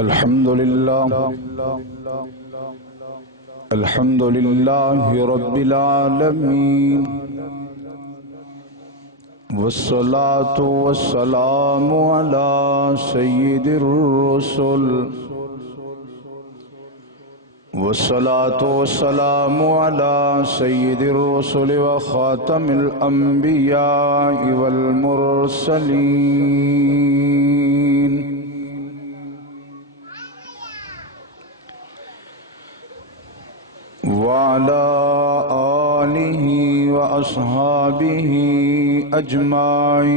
الحمد لله رب العالمين والصلاة والسلام على سيد الرسل والصلاة والسلام على سيد الرسل وخاتم الأنبياء والمرسلين وعلى آله وأصحابه أجمعين.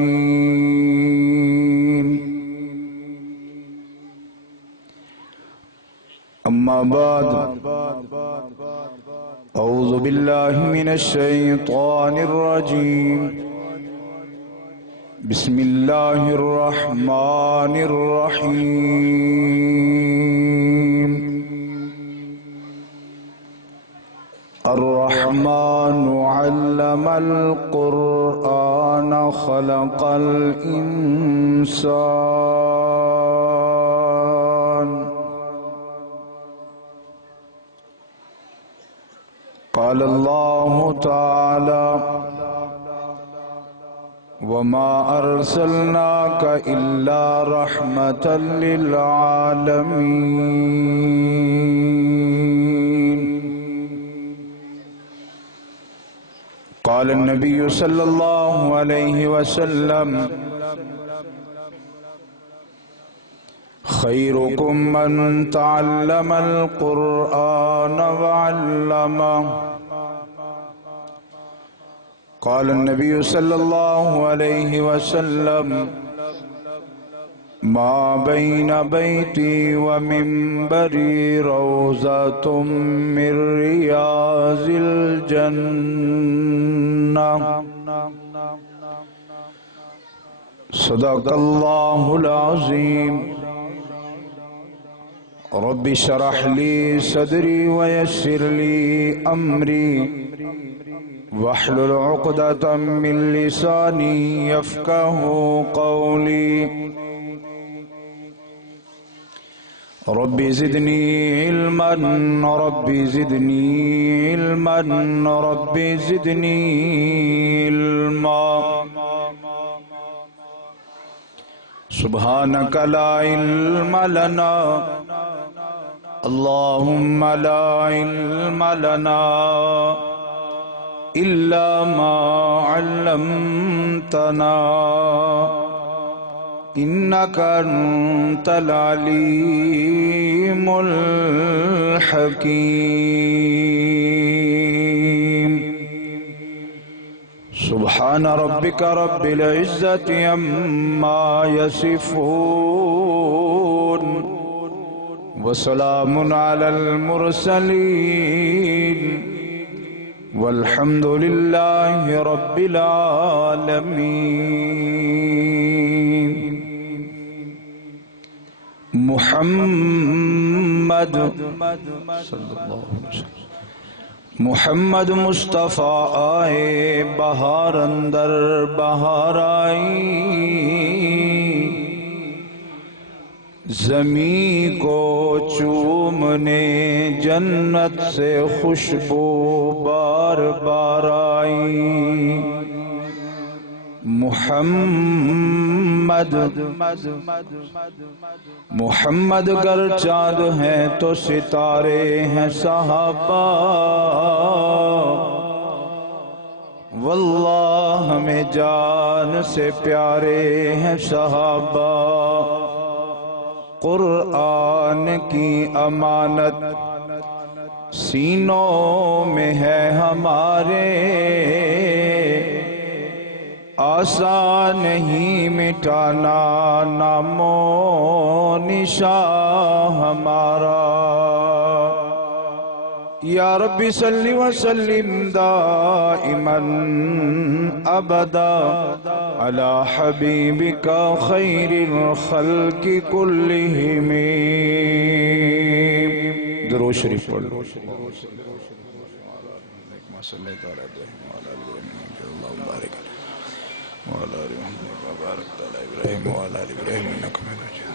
أما بعد، أعوذ بالله من الشيطان الرجيم. بسم الله الرحمن الرحيم. الرحمن علم القرآن خلق الإنسان. قال الله تعالى: وما أرسلناك إلا رحمة للعالمين. قال النبي صلى الله عليه وسلم: خيركم من تعلم القرآن وعلمه. قال النبي صلى الله عليه وسلم: ما بين بيتي ومنبري روضة من رياض الجنة. صدق الله العظيم. رب اشرح لي صدري ويسر لي أمري واحلل عقدة من لساني يفقه قولي. رب زدني علما رب زدني علما رب زدني علما. سبحانك لا علم لنا اللهم لا علم لنا إلا ما علمتنا إنك أنت العليم الحكيم. سبحان ربك رب العزة عما يصفون وسلام على المرسلين والحمد لله رب العالمين. محمد صلی اللہ علیہ وسلم، محمد مصطفیٰ آئے بہار اندر بہار آئی، زمین کو چومنے جنت سے خوشبو بار بار آئی. محمد گر چاند ہیں تو ستارے ہیں صحابہ، واللہ ہمیں جان سے پیارے ہیں صحابہ. قرآن کی امانت سینوں میں ہے ہمارے، آسان نہیں مٹانا نام و نشان ہمارا. یا ربی صلی وسلم دائما ابدا علی حبیبک خیر الخلق کلہم. درود شریف پڑھ لو. وعلى آل محمد وبارك على إبراهيم وعلى آل إبراهيم إنك حميد مجيد.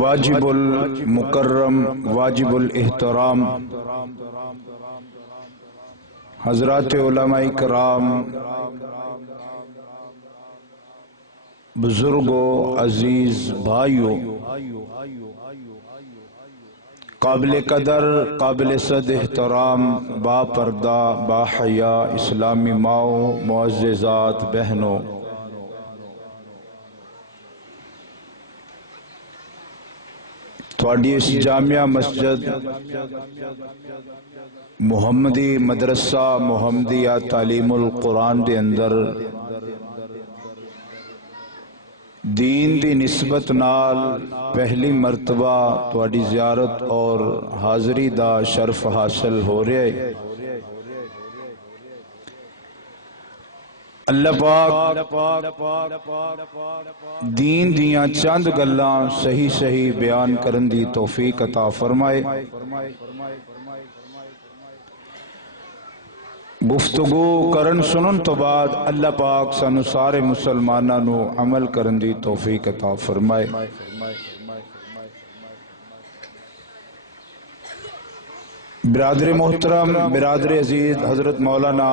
واجب المکرم واجب الاحترام حضرات علماء کرام، بزرگوں، عزیز بھائیوں، قابل قدر، قابل صد احترام، با پردہ، با حیا اسلامی ماؤں، معززات بہنوں، تھوڑی اس جامعہ مسجد محمدی مدرسہ محمدیہ تعلیم القرآن دے اندر دین دی نسبت نال پہلی مرتبہ تھوڑی زیارت اور حاضری دا شرف حاصل ہو رہے۔ اللہ پاک دین دیاں چند گلاں صحیح صحیح بیان کرن دی توفیق عطا فرمائے۔ گفتگو کرن سنن تو بعد اللہ پاک سانو سارے مسلماناں نو عمل کرن دی توفیق عطا فرمائے۔ برادر محترم، برادر عزیز، حضرت مولانا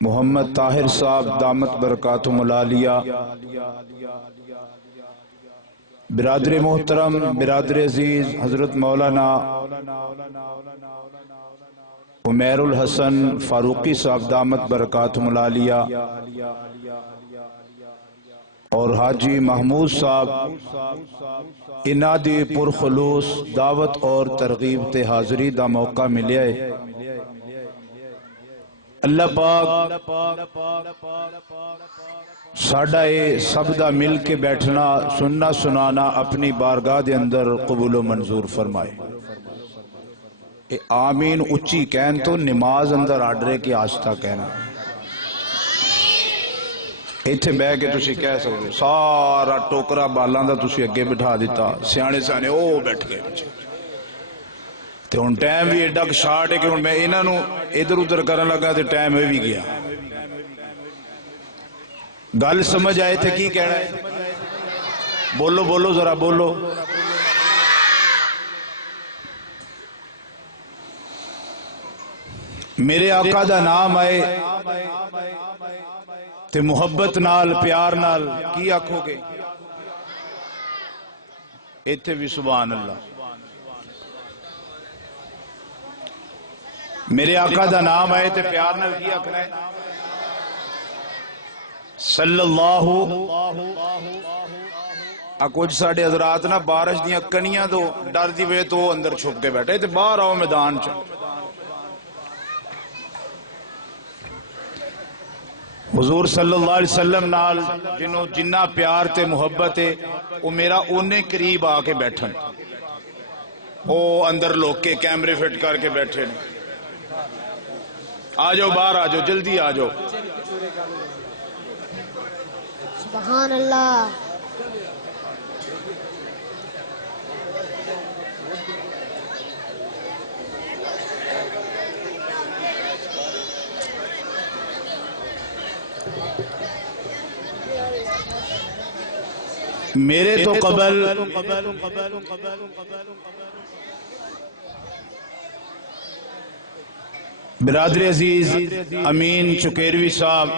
محمد طاہر صاحب دامت برکاتہم العالیہ، برادر محترم، برادر عزیز، حضرت مولانا عمیر الحسن فاروقی صاحب دامت برکاتہم العالیہ اور حاجی محمود صاحب انہاں دی پرخلوص دعوت اور ترغیب تے حاضری دا موقع ملیا ہے۔ اللہ پاک ساڑھا اے سب دا مل کے بیٹھنا سننا سنانا اپنی بارگاہ دے اندر قبول و منظور فرمائے۔ اے آمین اچھی کہن تو نماز اندر آڈرے کی آستہ کہنا، ایتھے بے کے تسی کہہ سکتے سارا ٹوکرا بالاں دا تسی اگے بٹھا دیتا، سیانے سیانے او بیٹھ گئے بچے تے ہن ٹائم بھی ایڈا شارٹ ہے کہ ہن میں انہاں نو ادھر ادھر کرن لگا تے ٹائم بھی گیا۔ گل سمجھ آئے تھے کی کہنا ہے؟ بولو بولو ذرا بولو۔ میرے آقا دا نام آئے تے محبت نال پیار نال کی آکھو گے؟ ایتھے بھی سبحان اللہ۔ میرے آقا دا نام آئے تے پیار نال کی آکھنا ہے؟ صلی اللہ۔ کچھ ساڑھے حضرات نا بارش دیاں کنیاں تو ڈر دی وجہ تو اندر چھپ کے بیٹھے تے باہر آؤ میدان چ۔ حضور صلی اللہ علیہ وسلم نال جنہوں جنہ پیار تے محبت ہے وہ میرا اونے قریب آ کے بیٹھن، او اندر لوگ کے کیمرے فٹ کر کے بیٹھے آ جاؤ باہر آ جاؤ جلدی آ جاؤ۔ سبحان اللہ۔ میرے تو قبل برادر عزیز امین چکیروی صاحب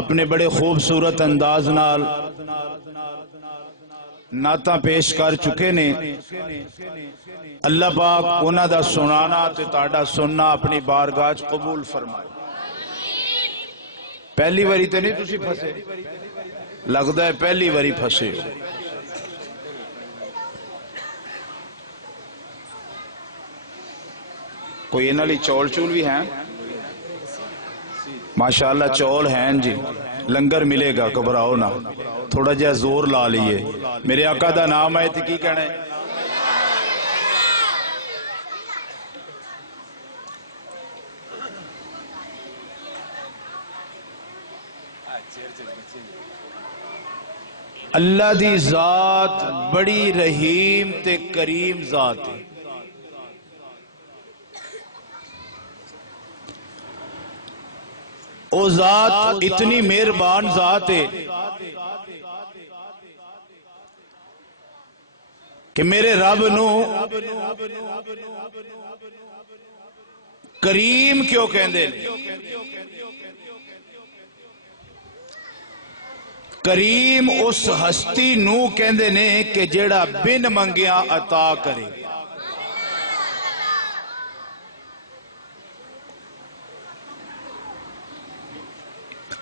اپنے بڑے خوبصورت انداز نال نعتاں پیش کر چکے نے۔ اللہ پاک انہاں دا سنانا تے تہاڈا سننا اپنی بارگاہ قبول فرمائے۔ پہلی واری تے نہیں تسی پھسے، لگدا ہے پہلی واری پھسے ہو۔ کوئی انہاں لی چول چول بھی ہیں؟ ماشاءاللہ چول ہیں جی، لنگر ملے گا، گھبراؤ نہ، تھوڑا جہا زور لا لیے۔ میرے آقا دا نام آئے تھے کی کہنا ہے؟ اللہ دی ذات بڑی رحیم تے کریم ذات ہے۔ او ذات اتنی مہربان ذات ہے کہ میرے رب نو کریم کیوں کہندے نے؟ کریم اس ہستی نو کہندے نے کہ جیڑا بن منگیا عطا کرے.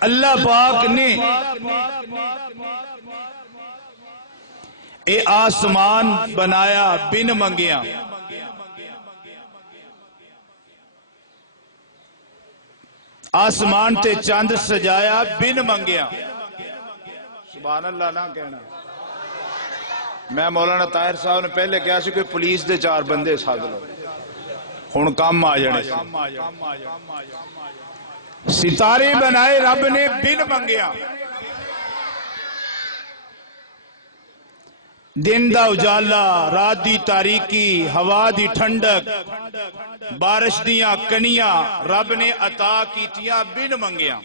اللہ پاک نے اے آسمان بنایا بن منگیا. آسمان تے چاند سجایا بن منگیا. سبحان اللہ نہ کہنا. میں مولانا طاہر صاحب نے پہلے کہا سی کوئی پولیس دے 4 بندے ساتھ لو ہن کام آ جانے. ستارے بنائے رب نے بن منگیا. دن دا اجالا، رات دی تاریکی، ہوا دی ٹھنڈک، بارش دیاں کنیاں رب نے عطا کیتیاں بن منگیا.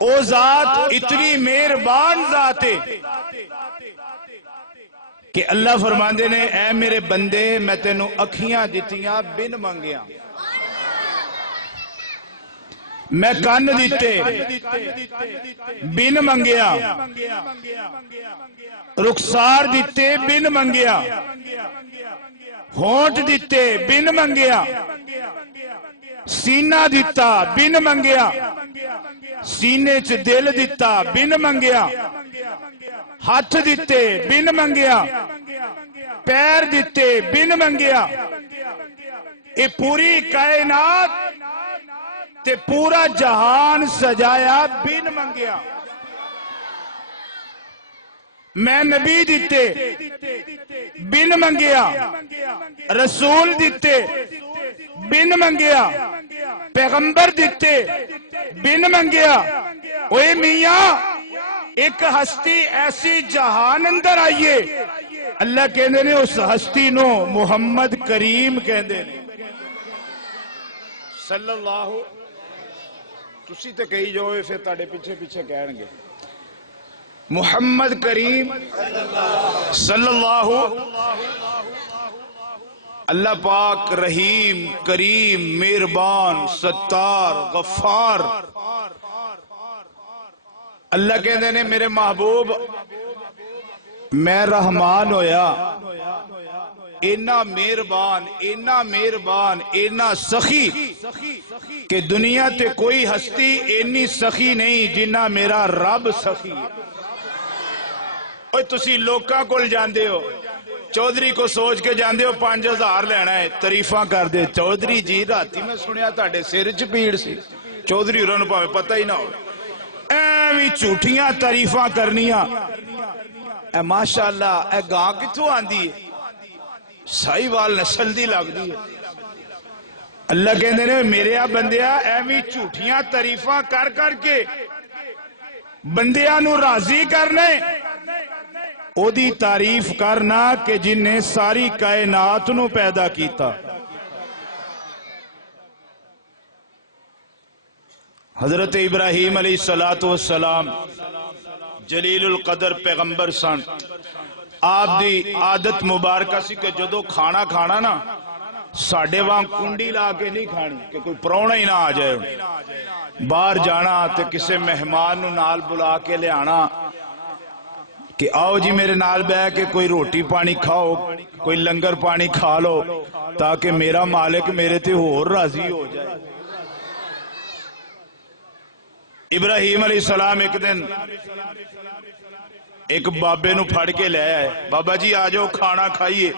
او ذات اتنی مہربان ذات ہے کہ اللہ فرماندے نے اے میرے بندے میں تینوں اکھیاں دتیاں بن منگیا. میں کان دیتے بن منگیا. رخسار دیتے بن منگیا. ہونٹ دیتے بن منگیا. سینہ دیتا بن منگیا. سینے چ دل دیتا بن منگیا. ہاتھ دیتے بن منگیا. پیر دیتے بن منگیا. اے پوری کائنات تے پورا جہان سجایا بن منگیا. میں نبی دیتے بن منگیا. رسول دیتے بن منگیا. پیغمبر دیتے بن منگیا. اوے میاں ایک ہستی ایسی جہان اندر آئیے. اللہ کہندے نے اس ہستی نو محمد کریم کہندے نے صلی اللہ. تسی تے کہی جو پھر تاڑے پیچھے پیچھے کہن گے محمد کریم صلی اللہ. اللہ پاک رحیم کریم مہربان ستار غفار. اللہ کہندے نے میرے محبوب میں رحمان ہویا اینا مہربان اینا مہربان اینا سخی کہ دنیا تے کوئی ہستی اینی سخی نہیں جنہ میرا رب سخی ہے. اوہ تسی لوکاں کول جاندے ہو چودھری کو سوچ کے جاندے ہو 5000 لینا ہے تعریفاں کر دے. چودھری جی راتی میں سنیا تاڑے سر چ پیڑ سی. چودھری ہوراں نوں پاویں پتہ ہی نہ ہو ایویں جھوٹیاں تعریفاں کرنیاں. اے ماشاءاللہ اے گاں کتھوں آندی ہے؟ ساہیوال نسل دی لگ دی ہے. اللہ کہندے نے میرے بندیا ایویں جھوٹیاں تعریفاں کر کر کے بندیاں نو راضی کرنے. او دی تعریف کرنا کہ جن نے ساری کائنات نو پیدا کیتا. حضرت ابراہیم علیہ السلام جلیل القدر پیغمبر سن. آپ دی عادت مبارکہ سی کہ جدو کھانا کھانا نا ساڑھے وہاں کنڈی لا کے نہیں کھانی کہ کوئی پرونا ہی نہ آ جائے. باہر جانا تے کسے مہمان نو نال بلا کے لے آنا کہ آؤ جی میرے نال بہ کے کوئی روٹی پانی کھاؤ کوئی لنگر پانی کھا لو تاکہ میرا مالک میرے تے اور راضی ہو جائے. ابراہیم علیہ السلام ایک دن ایک بابے نو پھڑ کے لے آئے. بابا جی آ جاؤ کھانا کھائیے.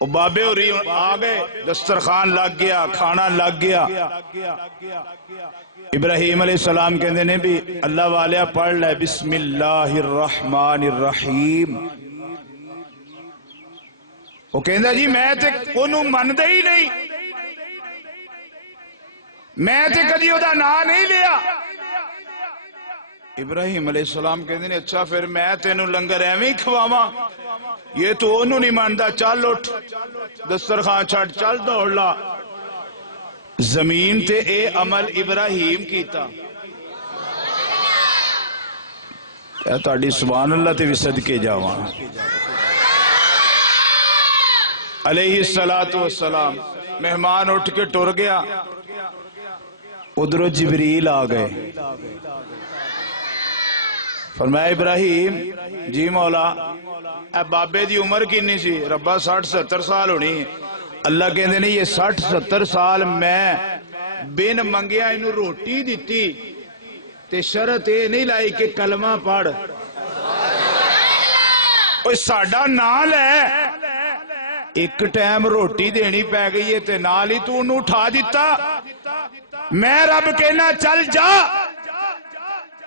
وہ بابے ہو رہی آ گئے. دسترخوان لگ گیا کھانا لگ گیا. ابراہیم علیہ السلام کہندے نے بھی اللہ والیا پڑھ لے بسم اللہ الرحمن الرحیم. وہ کہندا جی میں تے انہوں مندے ہی نہیں میں تے کدی او دا نام نہیں لیا. ابراہیم علیہ السلام کہندے نے اچھا پھر میں تینوں لنگر ایویں کھواواں یہ تو انہوں نہیں ماندا. چل اٹھ دسترخوان چھٹ چل دوڑ لا. زمین تے اے عمل ابراہیم کیتا. تہاڈی سبحان اللہ تے بھی صدقے جاواں علیہ الصلوۃ والسلام مہمان اٹھ کے ٹر گیا ادھروں جبریل آ گئے فرمایا ابراہیم جی مولا اے بابے دی عمر کتنی سی ربا 60-70 سال ہونی اللہ کہندے نے یہ 60-70 سال میں بن منگیا انہوں روٹی دیتی تے شرط یہ نہیں لائی کہ کلمہ پڑھ اوہ ساڈا نال ہے ایک ٹائم روٹی دینی پہ گئی ہے تے نال ہی تو انہوں اٹھا دیتا میں رب کہنا چل جا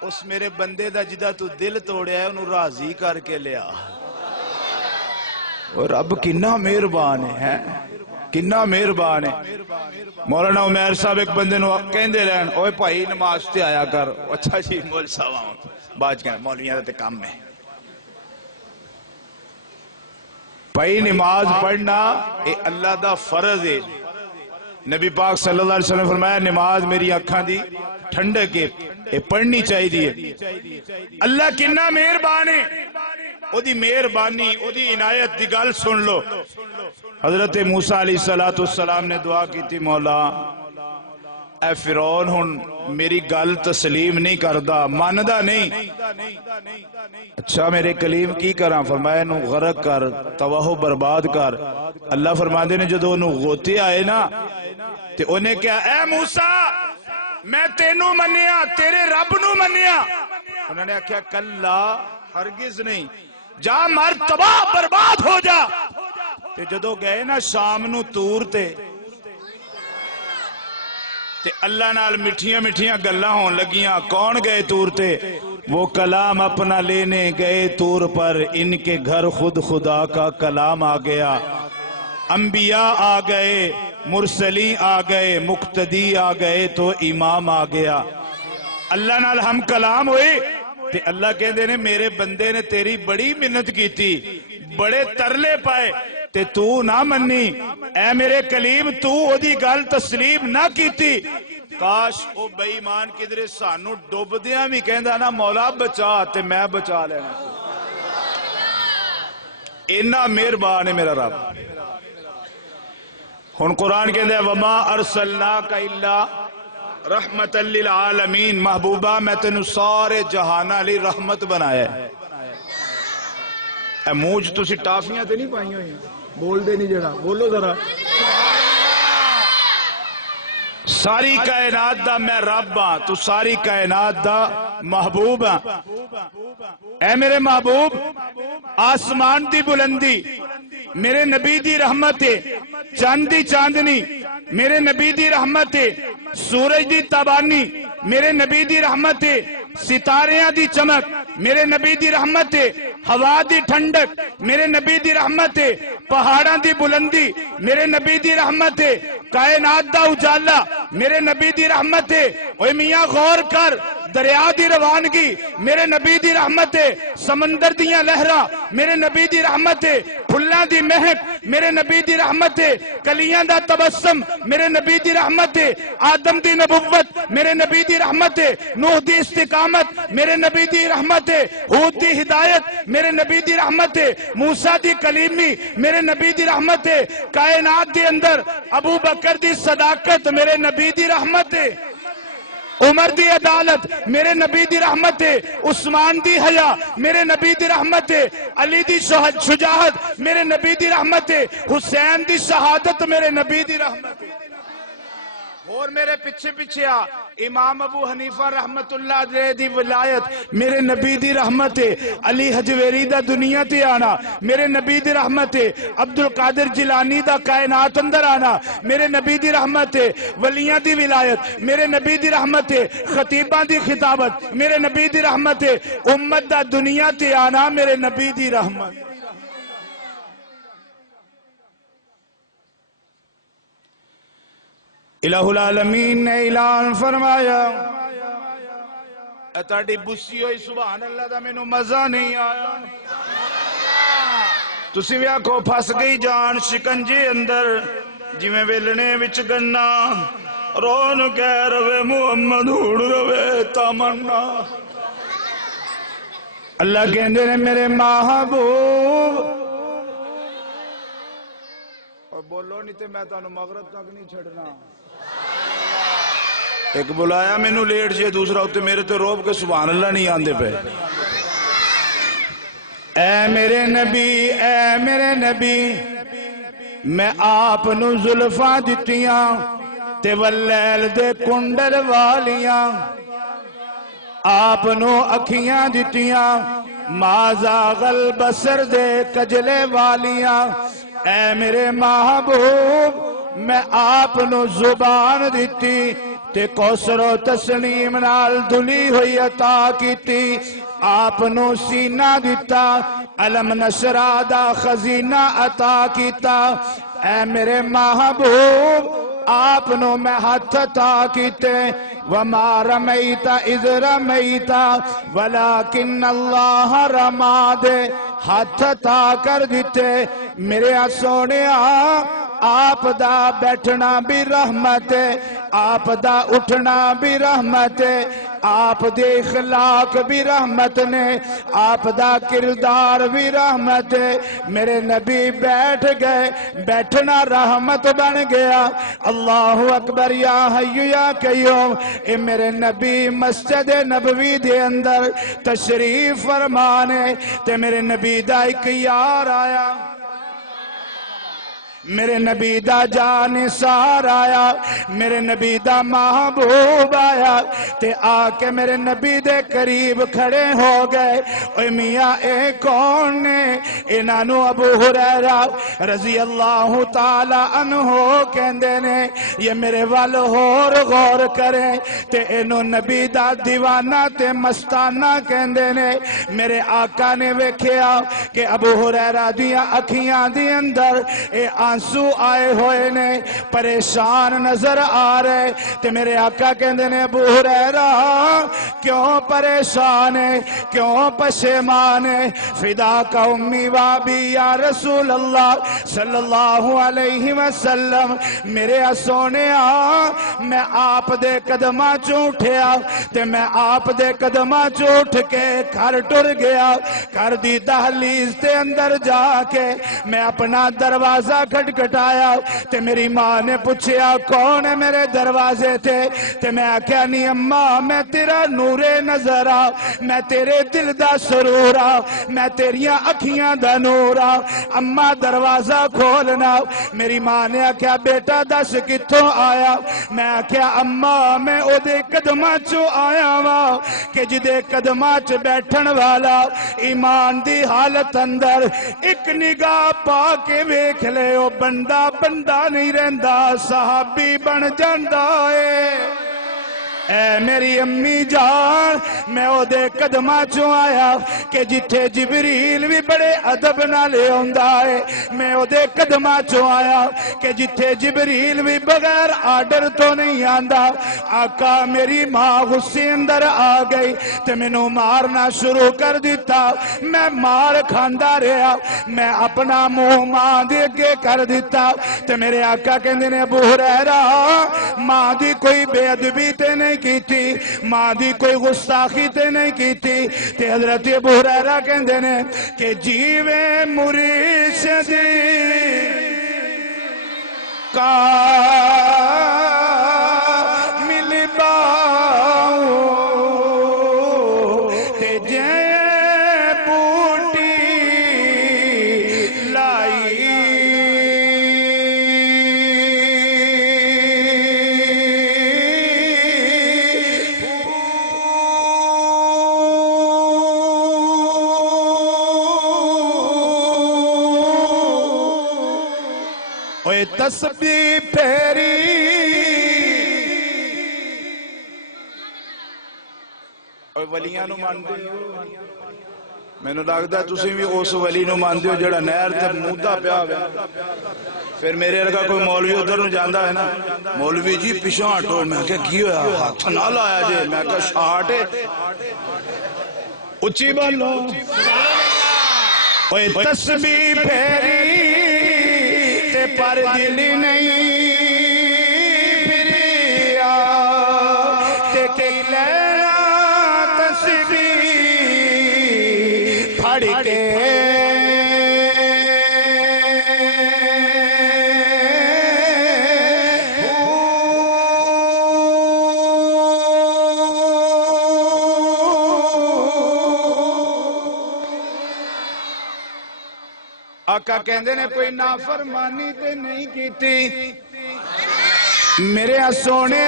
اس میرے بندے دا جدہ تو دل توڑیا ہے انہوں راضی کر کے لیا اور رب کنا مہربان ہے کنا مہربان ہے مولانا عمیر صاحب ایک بندے نو کہندے رہن اوے بھائی نماز تے آیا کر اچھا جی مول صاحب آؤں باج کہنا مولویاں تے کام ہے بھائی نماز پڑھنا اے اللہ دا فرض ہے نبی پاک صلی اللہ علیہ وسلم فرمایا نماز میری اکھاں دی ٹھنڈک ہے اے پڑھنی چاہیے اللہ کنا مہربان ہے او دی مہربانی او دی عنایت دی گل سن لو حضرت موسیٰ علیہ السلام نے دعا کی تھی مولا اے فرعون ہن میری گل تسلیم نہیں کردا ماندا نہیں اچھا میرے کلیم کی کراں فرمایا نو غرق کر تباہ و برباد کر اللہ فرماندے نے جدو نو غوطے آئے نا تے انہیں کہا اے موسیٰ میں تینوں منیا تیرے رب نو منیا انہوں نے کہا کلا ہرگز نہیں جا مر تباہ برباد ہو جا تے جدو گئے نا شام نو تور تے اللہ نال مٹھیاں مٹھیاں گلاں ہون لگیاں کون گئے تور تے وہ کلام اپنا لینے گئے تور پر ان کے گھر خود خدا کا کلام آ گیا انبیاء آ گئے مرسلی آ گئے مقتدی آ گئے تو امام آ گیا اللہ نال ہم کلام ہوئے تے اللہ کہندے نے میرے بندے نے تیری بڑی منت کی تھی بڑے ترلے پائے تے تو نہ منی اے میرے کلیم تو او دی گل تسلیم نہ کیتی کاش او بے ایمان کدھرے سانو ڈوب دیاں بھی کہندا نا مولا بچا تے میں بچا لینا اینا مہربان ہے میرا رب ہن قرآن کہندے وما ارسلناک الا رحمت للعالمین محبوبہ میں تینوں سارے جہانہ لی رحمت بنایا ہے اے موج تسی ٹافیاں تے نہیں پائیں ہوئی بول دے نہیں جڑا بولو ذرا ساری کائنات دا میں رب ہاں تو ساری کائنات دا محبوب ہاں اے میرے محبوب آسمان دی بلندی میرے نبی دی رحمت ہے چاند دی چاندنی میرے نبی دی رحمت ہے سورج دی تابانی میرے نبی دی رحمت ہے ستاریاں دی چمک میرے نبی دی رحمت ہے ہوا دی ٹھنڈک میرے نبی دی رحمت ہے پہاڑاں دی بلندی میرے نبی دی رحمت ہے کائنات دا اجالا میرے نبی دی رحمت ہے اوے میاں غور کر دریا دی روانگی میرے نبی دی رحمت ہے سمندر دیاں لہرہ میرے نبی دی رحمت ہے پھلاں دی مہک میرے نبی دی رحمت ہے کلیاں دا تبسم میرے نبی دی رحمت ہے آدم دی نبوت میرے نبی دی رحمت ہے نوح دی استقامت میرے نبی دی رحمت ہے ہود دی ہدایت میرے نبی دی رحمت ہے موسیٰ دی کلیمی میرے نبی دی رحمت ہے کائنات دی اندر ابو بکر دی صداقت میرے نبی دی رحمت ہے عمر دی عدالت میرے نبی دی رحمت ہے عثمان دی حیا میرے نبی دی رحمت ہے علی دی شجاعت میرے نبی دی رحمت ہے حسین دی شہادت میرے نبی دی رحمت ہے اور میرے پیچھے پیچھے آ امام ابو حنیفہ رحمت اللہ علیہ دی ولایت میرے نبی دی رحمت ہے علی حجویری دا دنیا تے آنا میرے نبی دی رحمت ہے عبدالقادر جیلانی دا کائنات اندر آنا میرے نبی دی رحمت ہے ولیاں دی ولایت میرے نبی دی رحمت ہے خطیباں دی خطابت میرے نبی دی رحمت ہے امت دا دنیا تے آنا میرے نبی دی رحمت الہ العالمین نے اعلان فرمایا تاڑی بسی ہوئی سبحان اللہ دا میں نو مزہ نہیں آیا تسی بھی آنکھو پھس گئی جان شکنجے اندر جی میں ویلنے وچ گنا رون کہہ روے محمد ہوڑ روے تمنا اللہ کہندے نے میرے محبوب اور بولو نہیں تے میں تانوں مغرب تک نہیں چھڑنا ایک بلایا مینو لیٹ جے دوسرا ہوتے میرے تو روب کے سبحان اللہ نہیں آندے پہ اے میرے نبی میں آپ نو زلفاں دتیاں تے واللیل دے کنڈل والیاں آپ نو اکھیاں دتیاں ما زاغ البصر دے کجلے والیاں اے میرے محبوب میں آپ نو زبان دیتی تے کوثر و تسلیم نال دلی ہوئی عطا کیتی آپ نو سینہ دیتا علم نشرہ دا خزینہ عطا کیتا اے میرے محبوب آپ نو میں ہاتھ عطا کیتے وما رمیت اذ رمیت ولیکن اللہ رما دے ہاتھ عطا کر دیتے میرے سونیا آپ دا بیٹھنا بھی رحمت ہے آپ دا اٹھنا بھی رحمت ہے آپ دے اخلاق بھی رحمت نے آپ دا کردار بھی رحمت ہے میرے نبی بیٹھ گئے بیٹھنا رحمت بن گیا اللہ اکبر یا حی یا قیوم اے میرے نبی مسجد نبوی دے اندر تشریف فرمانے تے میرے نبی دا ایک یار آیا میرے نبی دا جانثار آیا میرے نبی دا محبوب آیا تے آ کے میرے نبی دے قریب کھڑے ہو گئے اوہ میاں اے کون نے انہوں ابو ہریرہ رضی اللہ تعالی عنہ کہندے نے یہ میرے وال غور کریں تے انہوں نبی دا دیوانہ تے مستانہ کہندے نے میرے آقا نے ویکھیا کہ ابو ہریرہ دیاں اکھیاں دی اندر اے آنسو آئے ہوئے نے پریشان نظر آ رہے تے میرے آقا کہندے نے ابو ہریرہ کیوں پریشان ہے کیوں پشیمان ہے فدا کا امی وابی یا رسول اللہ صلی اللہ علیہ وسلم میرے سونے میں آپ دے قدمہ چوٹھیا تے میں آپ دے قدمہ چوٹ کے گھر ٹر گیا گھر دی دہلیز تے اندر جا کے میں اپنا دروازہ کھٹکھٹایا تے میری ماں نے پوچھیا کون ہے میرے دروازے تھے تے میں کہا نہیں اماں میں تیرا نور نظر آ میں تیرے دل دا سرور آ میں تیریاں اکھیاں دا نور آ اماں دروازہ کھولنا میری ماں نے کہا بیٹا دس کتوں آیا میں کہا اماں میں او دے قدمہ چو آیا وا کہ جدے قدمہ چ بیٹھن والا ایمان دی حالت اندر ایک نگاہ پا کے ویکھ لے او بندہ نہیں رہندا صحابی بن جاندا ہے اے میری امی جان میں او دے قدمہ چوں آیا کہ جتھے جبریل بھی بڑے ادب نہ لے ہوندا ہے میں او دے قدمہ چوں آیا کہ جتھے جبریل بھی بغیر آرڈر تو نہیں آندا آقا میری ماں غصے اندر آ گئی تے مینوں مارنا شروع کر دیتا میں مار کھاندا رہا میں اپنا منہ ماں دے اگے کر دیتا تے میرے آقا کہندے نے ابو ہریرہ ماں دی کوئی بے ادبی تے نہیں کی تھی ماں دی کوئی گستاخی تے نہیں کی تھی تے حضرت ابو ہریرہ کہندے نے کہ جیوے مرشدی کا مل باؤ تے جے بوٹی لائی تسبیح پھیری اوہ ولیاں نو مان دے میں نو لگتا ہے تسی بھی اس ولی نو مان دے جڑا نہر تے مودا پیا ہوئے پھر میرے لگا کوئی مولوی ادھر نو جاندا ہے نا مولوی جی پیچھے ہٹو میں کہا کی ہویا ہاتھ نہ لایا جے میں کہا شاٹ ہے اچھی بولو اوہ تسبیح پھیری پر دل نہیں پھریا تے لینا تسبیح آقا کہندے نے کوئی نافرمانی تے نہیں کیتی میرے سونے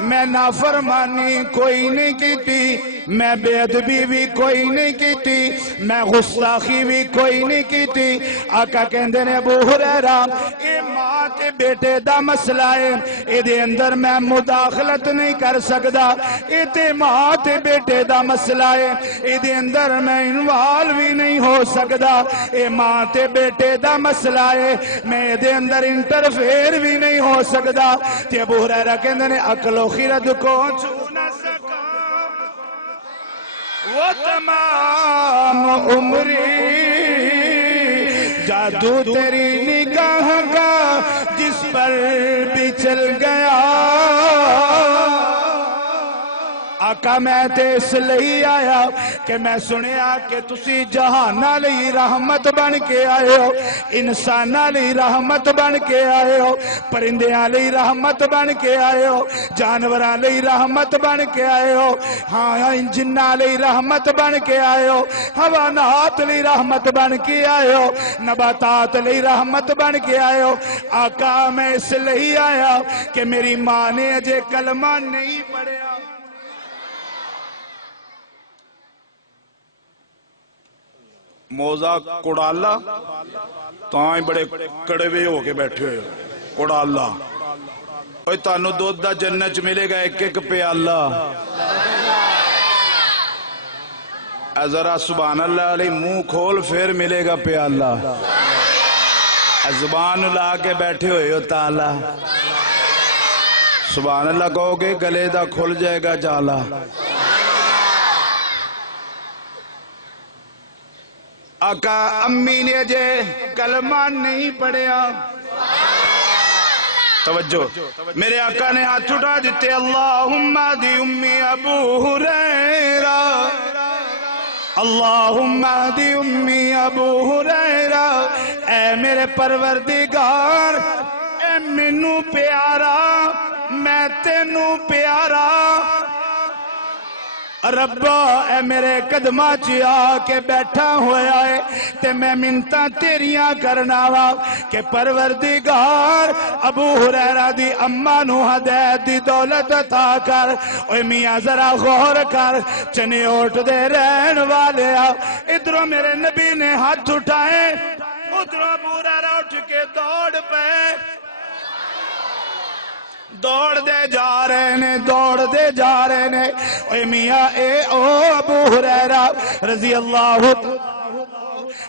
میں نافرمانی کوئی نہیں کیتی میں بے ادبی بھی کوئی نہیں کیتی میں غستاخی بھی کوئی نہیں کیتی آقا کہندے نے ابو ہریرہ اے ماں تے بیٹے دا مسئلہ ہے اے دے اندر میں مداخلت نہیں کر سکدا اے تے ماں تے بیٹے دا مسئلہ ہے اے دے اندر میں انوالو بھی نہیں ہو سکدا اے ماں تے بیٹے دا مسئلہ ہے میں اے دے اندر انٹرفیئر بھی نہیں ہو سکدا تے ابو ہریرہ کہندے نے عقل و خرد کو چھو نہ سکا وہ تمام عمری جادو تیری نگاہ کا جس پر بھی چل گیا آقا میں تے اس لئی آیا کہ میں سنیا کہ تسی جہانہ لئی رحمت بن کے آئے ہو انسانہ لئی رحمت بن کے آئے ہو پرندیاں لئی رحمت بن کے آئے ہو جانوراں لئی رحمت بن کے آئے ہو ہاں جنہ لئی رحمت بن کے آئے ہو حیوانات لئی رحمت بن کے آئے ہو نباتات لئی رحمت بن کے آئے ہو آقا میں اس لئی آیا کہ میری ماں نے اجے کلمہ نہیں پڑھیا موزہ کڑالا تاں بڑے کڑوے ہو کے بیٹھے ہوئے کڑالا اوہ تانو دودھ دا جنت ملے گا ایک ایک پیالہ ذرا سبحان اللہ علیہ منہ کھول پھر ملے گا پیالہ زبان لا کے بیٹھے ہوئے ہو تالا سبحان اللہ کہو گے گلے دا کھل جائے گا جالا آقا امی نے جے کلمہ نہیں پڑھیا توجہ میرے آقا نے ہاتھ اٹھا دیتے اللہم دی امی ابو ہریرہ اللہم دی امی ابو ہریرہ اے میرے پروردگار اے منو پیارا میں تینو پیارا ربا اے میرے قدمہ چیا کے بیٹھا ہویا ہے تے میں منتاں تیریاں کرنا وا کہ پروردگار ابو ہریرہ دی اماں نو ہدایت دی دولت عطا کر اوے میاں ذرا غور کر چنے اوٹ دے رہن والے ادھروں میرے نبی نے ہاتھ اٹھائے ادھروں ابو ہریرہ اٹھ کے دوڑ پہ دوڑ دے جا رہے نے دوڑ دے جا رہے نے اے میاں اے او ابو ہریرہ رضی اللہ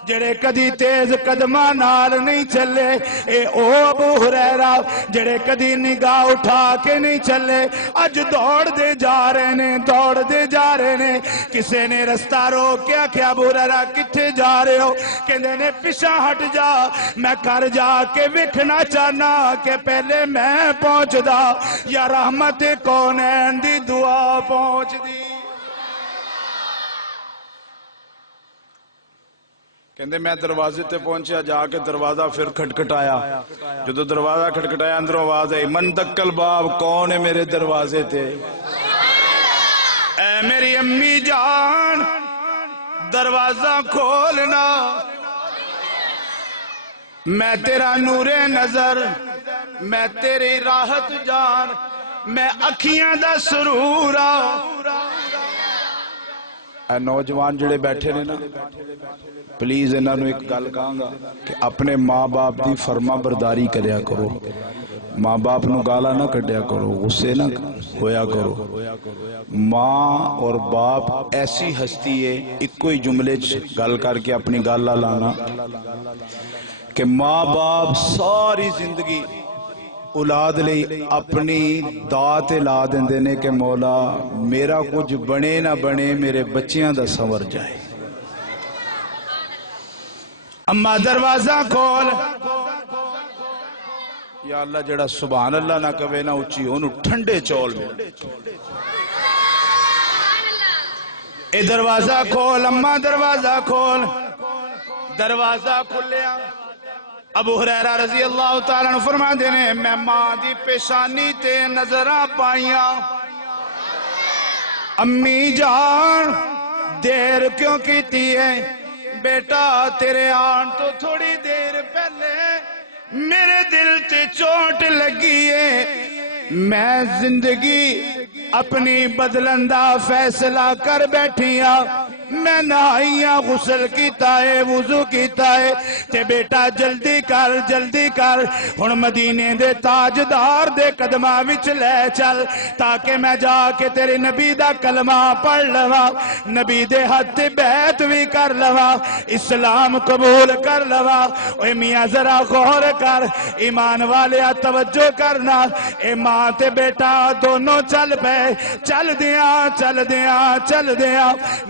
جڑے کدی تیز قدمہ نال نہیں چلے اے او ابو ہریرہ جڑے کدی نگاہ اٹھا کے نہیں چلے اج دوڑ دے جا رہے نے دوڑ دے جا رہے نے کسے نے رستہ روکیا کہ ابو ہریرہ کتھے جا رہے ہو کہندے نے پیچھے ہٹ جا میں کر جا کے ویکھنا چاہنا کہ پہلے میں پہنچ دا یا رحمت کونین دی دعا پہنچ دی کہندے میں دروازے تے پہنچیا جا کے دروازہ پھر کھٹکھٹایا جو دروازہ کھٹکھٹایا اندروں آواز ہے من دکل باب کون ہے میرے دروازے تے اے میری امی جان دروازہ کھولنا میں تیرا نور نظر میں تیری راحت جان میں اکھیاں دا سرورا اے نوجوان جڑے بیٹھے نے نا پلیز انہاں نو ایک گل کہاں گا کہ اپنے ماں باپ دی فرما برداری کریا کرو ماں باپ نو گالا نہ کڈیا کرو غصے نہ ہویا کرو ماں اور باپ ایسی ہستی ہے ایک کوئی جملے گل کر کے اپنی گالا لانا کہ ماں باپ ساری زندگی اولاد لئی اپنی دعات لا دیندے نے کہ مولا میرا کچھ بنے نہ بنے میرے بچیاں دا سنور جائے اما دروازہ کھول یا اللہ جڑا سبحان اللہ نہ کہے نہ اچھی انہوں ٹھنڈے چول میں اے دروازہ کھول اما دروازہ کھول دروازہ کھلیا ابو ہریرہ رضی اللہ تعالیٰ عنہ فرما دینے میں ماں دی پیشانی تے نظرہ پائیاں امی جان دیر کیوں کیتی ہے بیٹا تیرے آن تو تھوڑی دیر پہلے میرے دل تے چوٹ لگی ہے، میں زندگی اپنی بدلندہ فیصلہ کر بیٹھیا، میں نہائیاں غسل کیتا ہے وضو کیتا ہے تے بیٹا جلدی کر ہن مدینے دے تاجدار دے قدماں وچ لے چل تاکہ میں جا کے تیرے نبی دا کلمہ پڑھ لواں، نبی دے ہاتھ تے بیعت بھی کر لواں، اسلام قبول کر لواں۔ اے میاں ذرا غور کر، ایمان والیا توجہ کرنا، اے ماں تے بیٹا دونوں چل پے، چل دیاں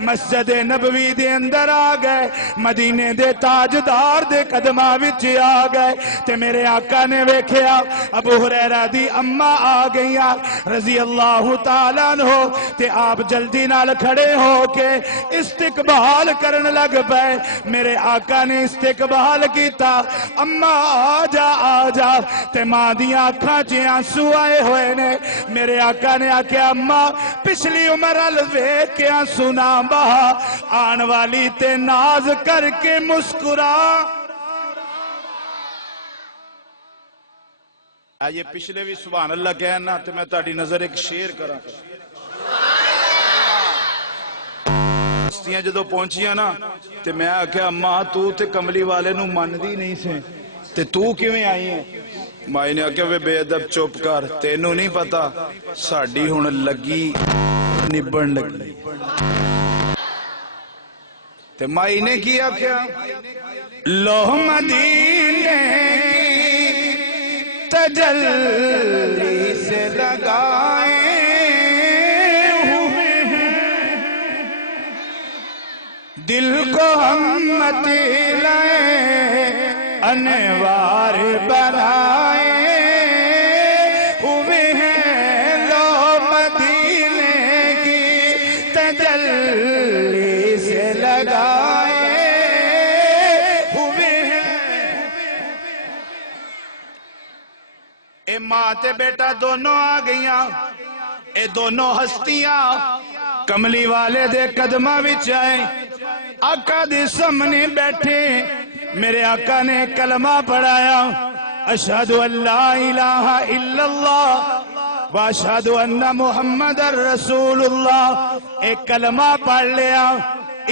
مسجد نبوی دے اندر آ گئے، مدینے دے تاجدار دے قدماں وچ آ گئے تے میرے آقا نے ویکھیا ابو ہریرہ دی اماں آ گئیاں رضی اللہ تعالیٰ عنہ تے آپ جلدی نال کھڑے ہو کے استقبال کرن لگ پے، میرے آقا نے استقبال کیتا، اماں آ جا تے ماں دیاں آنکھاں چ آنسو آئے ہوئے نے، میرے آقا نے آکھیا اماں پچھلی عمر ال ویکھ کے آنسو نہ بہا، آن والی تے ناز کر کے مسکرا۔ آئیے پچھلے بھی سبحان اللہ کہنا تے میں تاڑی نظر ایک شیر کرا، ہستیاں جدو پہنچیاں نا تے میں آکھیا اماں تو تے کملی والے نو من دی نہیں سے تے تو کیویں آئی ہیں؟ مائی نے آکھیا وے بے ادب چپ کر، تینوں نہیں پتا ساڑی ہن لگی نبن لگی تے مائی نے کیا کیا لوہ مدینے کی تجلی سے لگائے ہوئے ہیں، دل کو ہم متلائے انوار بنائے ہوئے ہیں، لوہ مدینے کی تجلی سے لگائے ہوئے ہیں۔ اے ماں تے بیٹا دونوں آ گئیاں، اے دونوں ہستیاں کملی والے دے قدمہ وچ آئے، آقا دے سامنے بیٹھے، میرے آقا نے کلمہ پڑھایا، اشہدو ان لا الہ الا اللہ واشہدو ان محمد رسول اللہ، ایک کلمہ پڑھ لیا،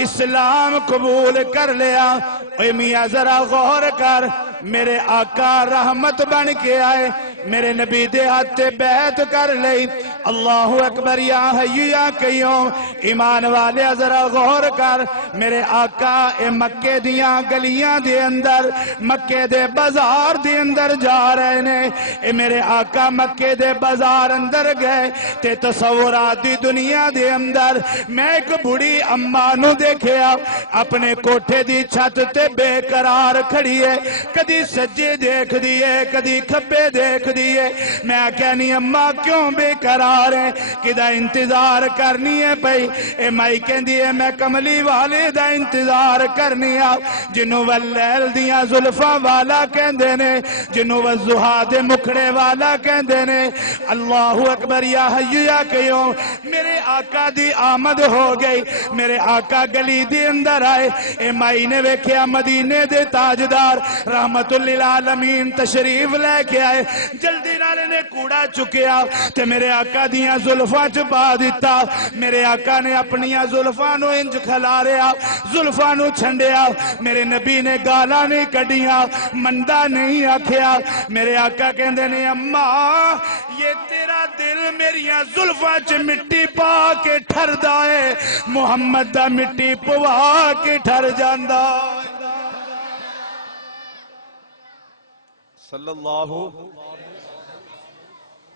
اسلام قبول کر لیا۔ اے میاں ذرا غور کر، میرے آقا رحمت بن کے آئے، میرے نبی دے ہاتھ بیعت کر لئی، اللہ اکبر یا حی یا قیوم۔ ایمان والے ذرا غور کر، میرے آقا اے مکے دیاں گلیاں دے اندر، مکے دے بازار دے اندر جا رہے نے، اے میرے آقا مکے دے بازار اندر گئے تے تصورات دی دنیا دے اندر میں ایک بڑی اماں نو دیکھیا، اپنے کوٹھے دی چھت تے بے قرار کھڑی ہے، کدی سجے دیکھ دیئے کدی کھبے دیکھ دیئے، میں کہنی اماں کیوں بے قرار ہے، کدہ انتظار کرنی ہے پئی، اے مائی کہن دیئے میں کملی والے دا انتظار کرنی ہے، جنہوں واللیل دیاں ظلفہ والا کہن دینے، جنہوں والزہا دے مکھڑے والا کہن دینے، اللہ اکبر یا حی یا قیوم۔ میرے آقا دی آمد ہو گئی، میرے آقا گلی دی اندر آئے، اے مائی نے ویکھیا مدینے دے تاجدار رحمت للعالمین تشریف لے کے آئے، جلدی نالے نے کوڑا چکیا تے میرے آقا دیاں ظلفاں چپا دیتا، میرے آقا نے اپنیاں ظلفاں نو انج کھلاریا، ظلفاں نو چھنڈیا، میرے نبی نے گالا نہیں کڑیاں، مندہ نہیں آکھیا، میرے آقا کہندے نے اماں یہ تیرا دل میریاں ظلفاں چ مٹی پا کے ٹھر دائے، محمد دا مٹی پوا کے ٹھر جاندہ صلی اللہ۔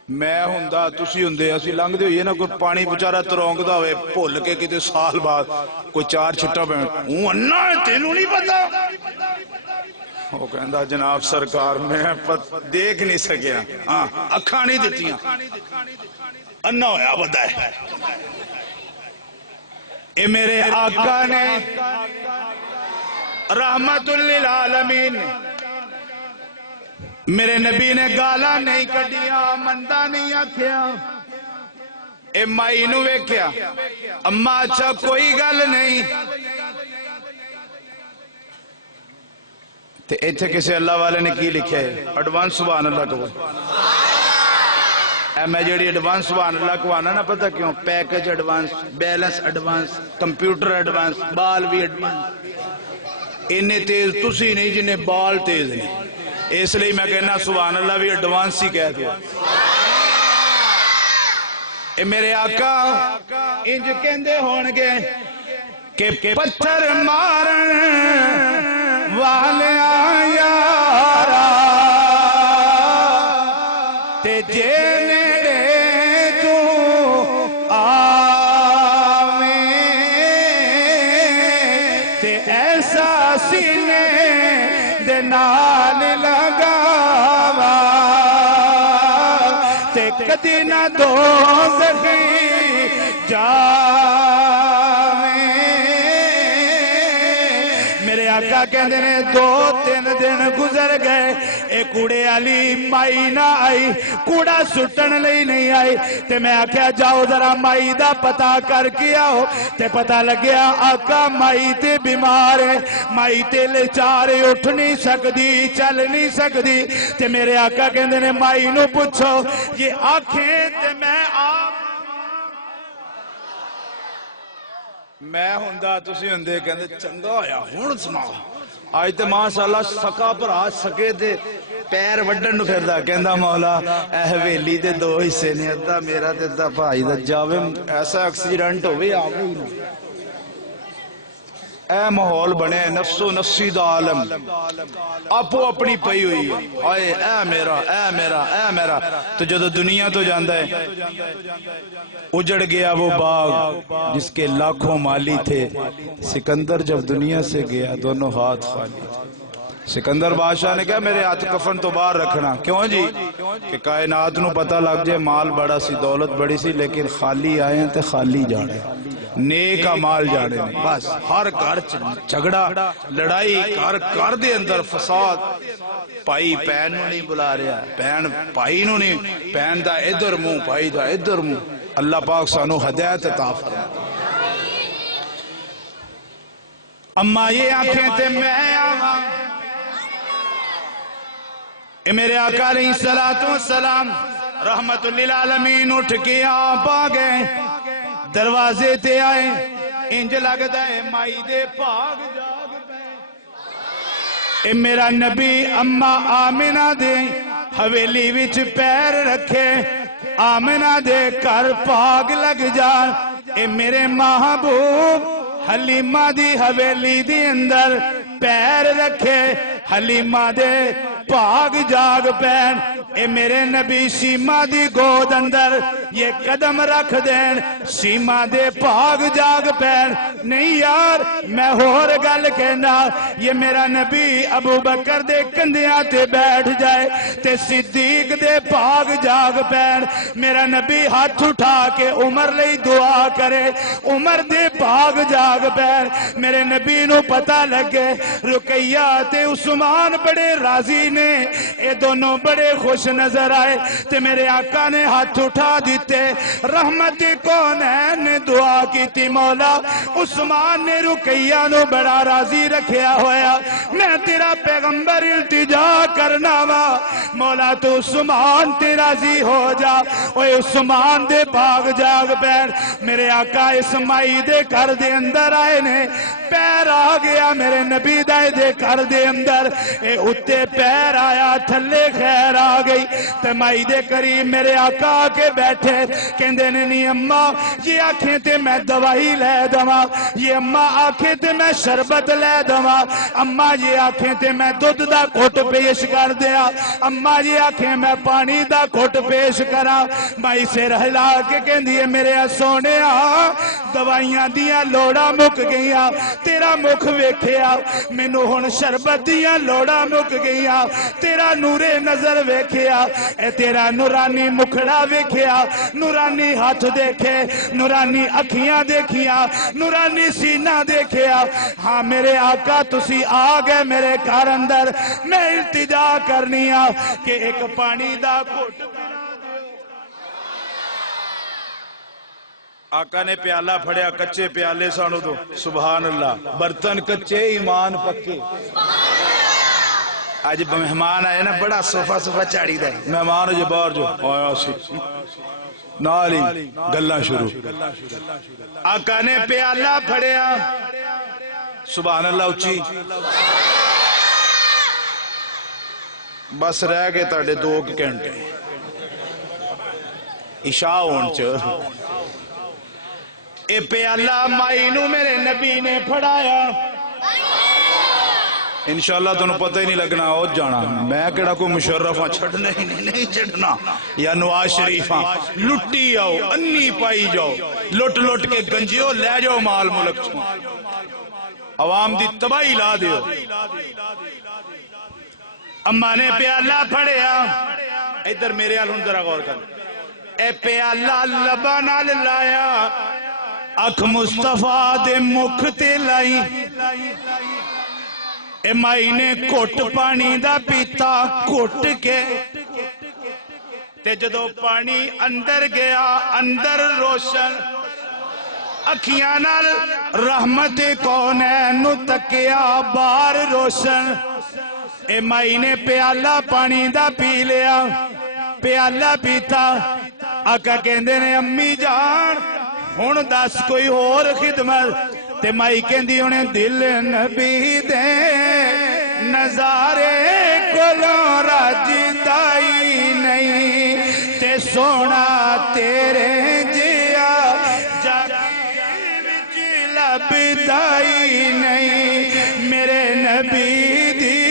میں ہندہ تسی ہندے اسی لنگ دے ہوئے نا کوئی پانی بچارہ ترونگ دا ہوئے پھول کے کتے سال بعد کوئی چار چھٹا پہنے ہوں انہ ہے تینوں نہیں پتا، وہ کہندہ جناب سرکار میں دیکھ نہیں سکیا، ہاں اکھاں نہیں دیتیاں، انہ ہویا بدا ہے۔ اے میرے آقا نے رحمت للعالمین، میرے نبی نے گالا نہیں کڑیا، مندہ نہیں آکھیا، اے مائی نو ویکھیا، اماں اچھا کوئی گل نہیں، تے ایتھے کسی اللہ والے نے کی لکھا ہے ایڈوانس سبحان اللہ کہو اے میں جڑی ایڈوانس سبحان اللہ کو آنا نا پتہ کیوں package advance balance advance computer advance بال بھی ایڈوانس انہیں تیز تسی نہیں جنہیں بال تیز نہیں اس لئے میں کہنا سبحان اللہ بھی ایڈوانس ہی کہہ دیا اے میرے آقا انج کہندے ہونگے کہ پتھر مارن والے یارا تے جے نیڑے تو آویں تے ایسا سینے دے نال لگاوا تے کدی نہ دوزخی آقا کہندے نے 2-3 دن گزر گئے اے کوڑے علی مائی نہ آئی کوڑا سٹن لئی نہیں آئی تے میں آکھیا جاؤ ذرا مائی دا پتہ کر کے آؤ تے پتہ لگیا آقا مائی تے بیمار ہے مائی تے لچارے اٹھ نہیں سکدی چل نہیں سکدی تے میرے آقا کہندے نے مائی نو پوچھو یہ آنکھیں تے میں ہوندا تسی ہوندے کہندے چنگا ہویا ہن سنا آج تے ماشاءاللہ سکا بھرا سکے تے پیر وڈن نو پھردا کہندا مولا اے حویلی دے 2 حصے نے ادھا میرا تے ادھا بھائی دا جاوے ایسا ایکسیڈنٹ ہوئے آوے ہی نہ اے ماحول بنے نفس و نفسی دا عالم اپو اپنی پئی ہوئی ہے آئے اے میرا اے میرا اے میرا تو جو دنیا تو جاندہ ہے اجڑ گیا وہ باغ جس کے لاکھوں مالی تھے سکندر جب دنیا سے گیا دونوں ہاتھ خالی تھے سکندر بادشاہ نے کہا میرے ہاتھ کفن تو باہر رکھنا کیوں جی کہ کائنات نو پتہ لگ جائے مال بڑا سی دولت بڑی سی لیکن خالی آئے ہیں تے خالی جانے نیک مال جانے بس ہر گھر جھگڑا لڑائی گھر دے اندر فساد پائی پین نو نہیں بلا رہا پین پائی نو نہیں پین دا ادھر منہ پائی دا ادھر منہ اللہ پاک سانو ہدایت عطا فرمائے اما یہ آنکھیں تے میں آواں اے میرے آقا علیہ السلام رحمت للعالمین اٹھ کے آپ آگئے دروازے تے آئے انج لگ دائے مائی دے پاگ جاگ پہ اے میرا نبی اممہ آمنہ دے حویلی وچ پیر رکھے آمنہ دے کر پاگ لگ جان اے میرے محبوب حلیمہ دی حویلی دی اندر پیر رکھے حلیمہ دے پاگ جاگ پین اے میرے نبی سیما دی گود اندر یہ قدم رکھ دین سیما دے پاگ جاگ پین نہیں یار میں ہور گل کہنا یہ میرا نبی ابو بکر دے کندیاں تے بیٹھ جائے تے صدیق دے پاگ جاگ پین میرا نبی ہاتھ اٹھا کے عمر لئی دعا کرے عمر دے پاگ جاگ پین میرے نبی نو پتہ لگے رقیہ تے عثمان بڑے راضی نے اے دونوں بڑے خوش نظر آئے تے میرے آقا نے ہاتھ اٹھا دیتے رحمت کونین نے دعا کی تھی مولا عثمان نے رقیہ نو بڑا راضی رکھیا ہویا میں تیرا پیغمبر التجا کرنا وا مولا تو عثمان تے راضی ہو جا اوے عثمان دے بھاگ جاگ پیر میرے آقا اسمائی دے گھر دے اندر آئے نے پیر آ گیا میرے نبی دے گھر دے اندر اے اتے پیر آیا تھلے خیر آ گئی تمائی دے قریب میرے آقا کے بیٹھے کہندے نہیں اممہ یہ آنکھیں تے میں دوائی لے دوا یہ اممہ آنکھیں تے میں شربت لے دوا اممہ یہ آنکھیں تے میں دودھ دا گھٹ پیش کر دیا اممہ یہ آنکھیں میں پانی دا گھٹ پیش کرا مائی سے رہلا کے کہندی میرے سونے دوائیاں دیا لوڑا مک گئیاں تیرا مکھ ویکھیا مینوں ہن شربت دیا لوڑا مک گئیاں تیرا نور نظر ویکھیا اے تیرا نورانی مکھڑا ویکھیا نورانی ہاتھ دیکھے نورانی اکھیاں دیکھیا نورانی سینہ دیکھیا ہاں میرے آقا تسی آ گئے میرے گھر اندر میں التجا کرنی کہ ایک پانی دا گھٹ آقا نے پیالہ پھڑیا کچے پیالے سانو تو سبحان اللہ برتن کچے ایمان پکے اج مہمان آئے نا بڑا صوفہ صوفہ چاڑی دے مہمان جو باہر جو آیا سی نالی گلہ شروع آقا نے پیالہ پھڑیا سبحان اللہ اچھی بس رہ گئے تاڑے 2 گھنٹے عشاء ہون چ اے پیالہ مائنو میرے نبی نے پھڑایا انشاءاللہ تنہوں پتہ ہی نہیں لگنا ہو جانا میں کہڑا کوئی مشرف ہاں چھڑنے ہی نہیں چھڑنا یا نواز شریف ہاں لٹی آؤ انی پائی جاؤ لٹ لٹ کے گنجیو لے جاؤ مال ملک چھو عوام دی تباہی لا دیو اماں نے پیالہ پھڑیا ادھر میرے آل ہندرہ غور کر اے پیالہ لبا نال لایا اکھ مصطفیٰ دے مکھتے لائی اے مائی نے کوٹ پانی دا پیتا کوٹ کے تے جدو پانی اندر گیا اندر روشن اکھیاں نال رحمت کونین نو تکیا بار روشن اے مائی نے پیالہ پانی دا پی لیا پیالہ پیتا آقا کہندے نے امی جان ہن دس کوئی اور خدمت تے مائی کہندی انہیں دل نبی دے نظارے کولوں راجدائی نہیں تے سونا تیرے جیا جاگی وچ لبدائی نہیں میرے نبی دی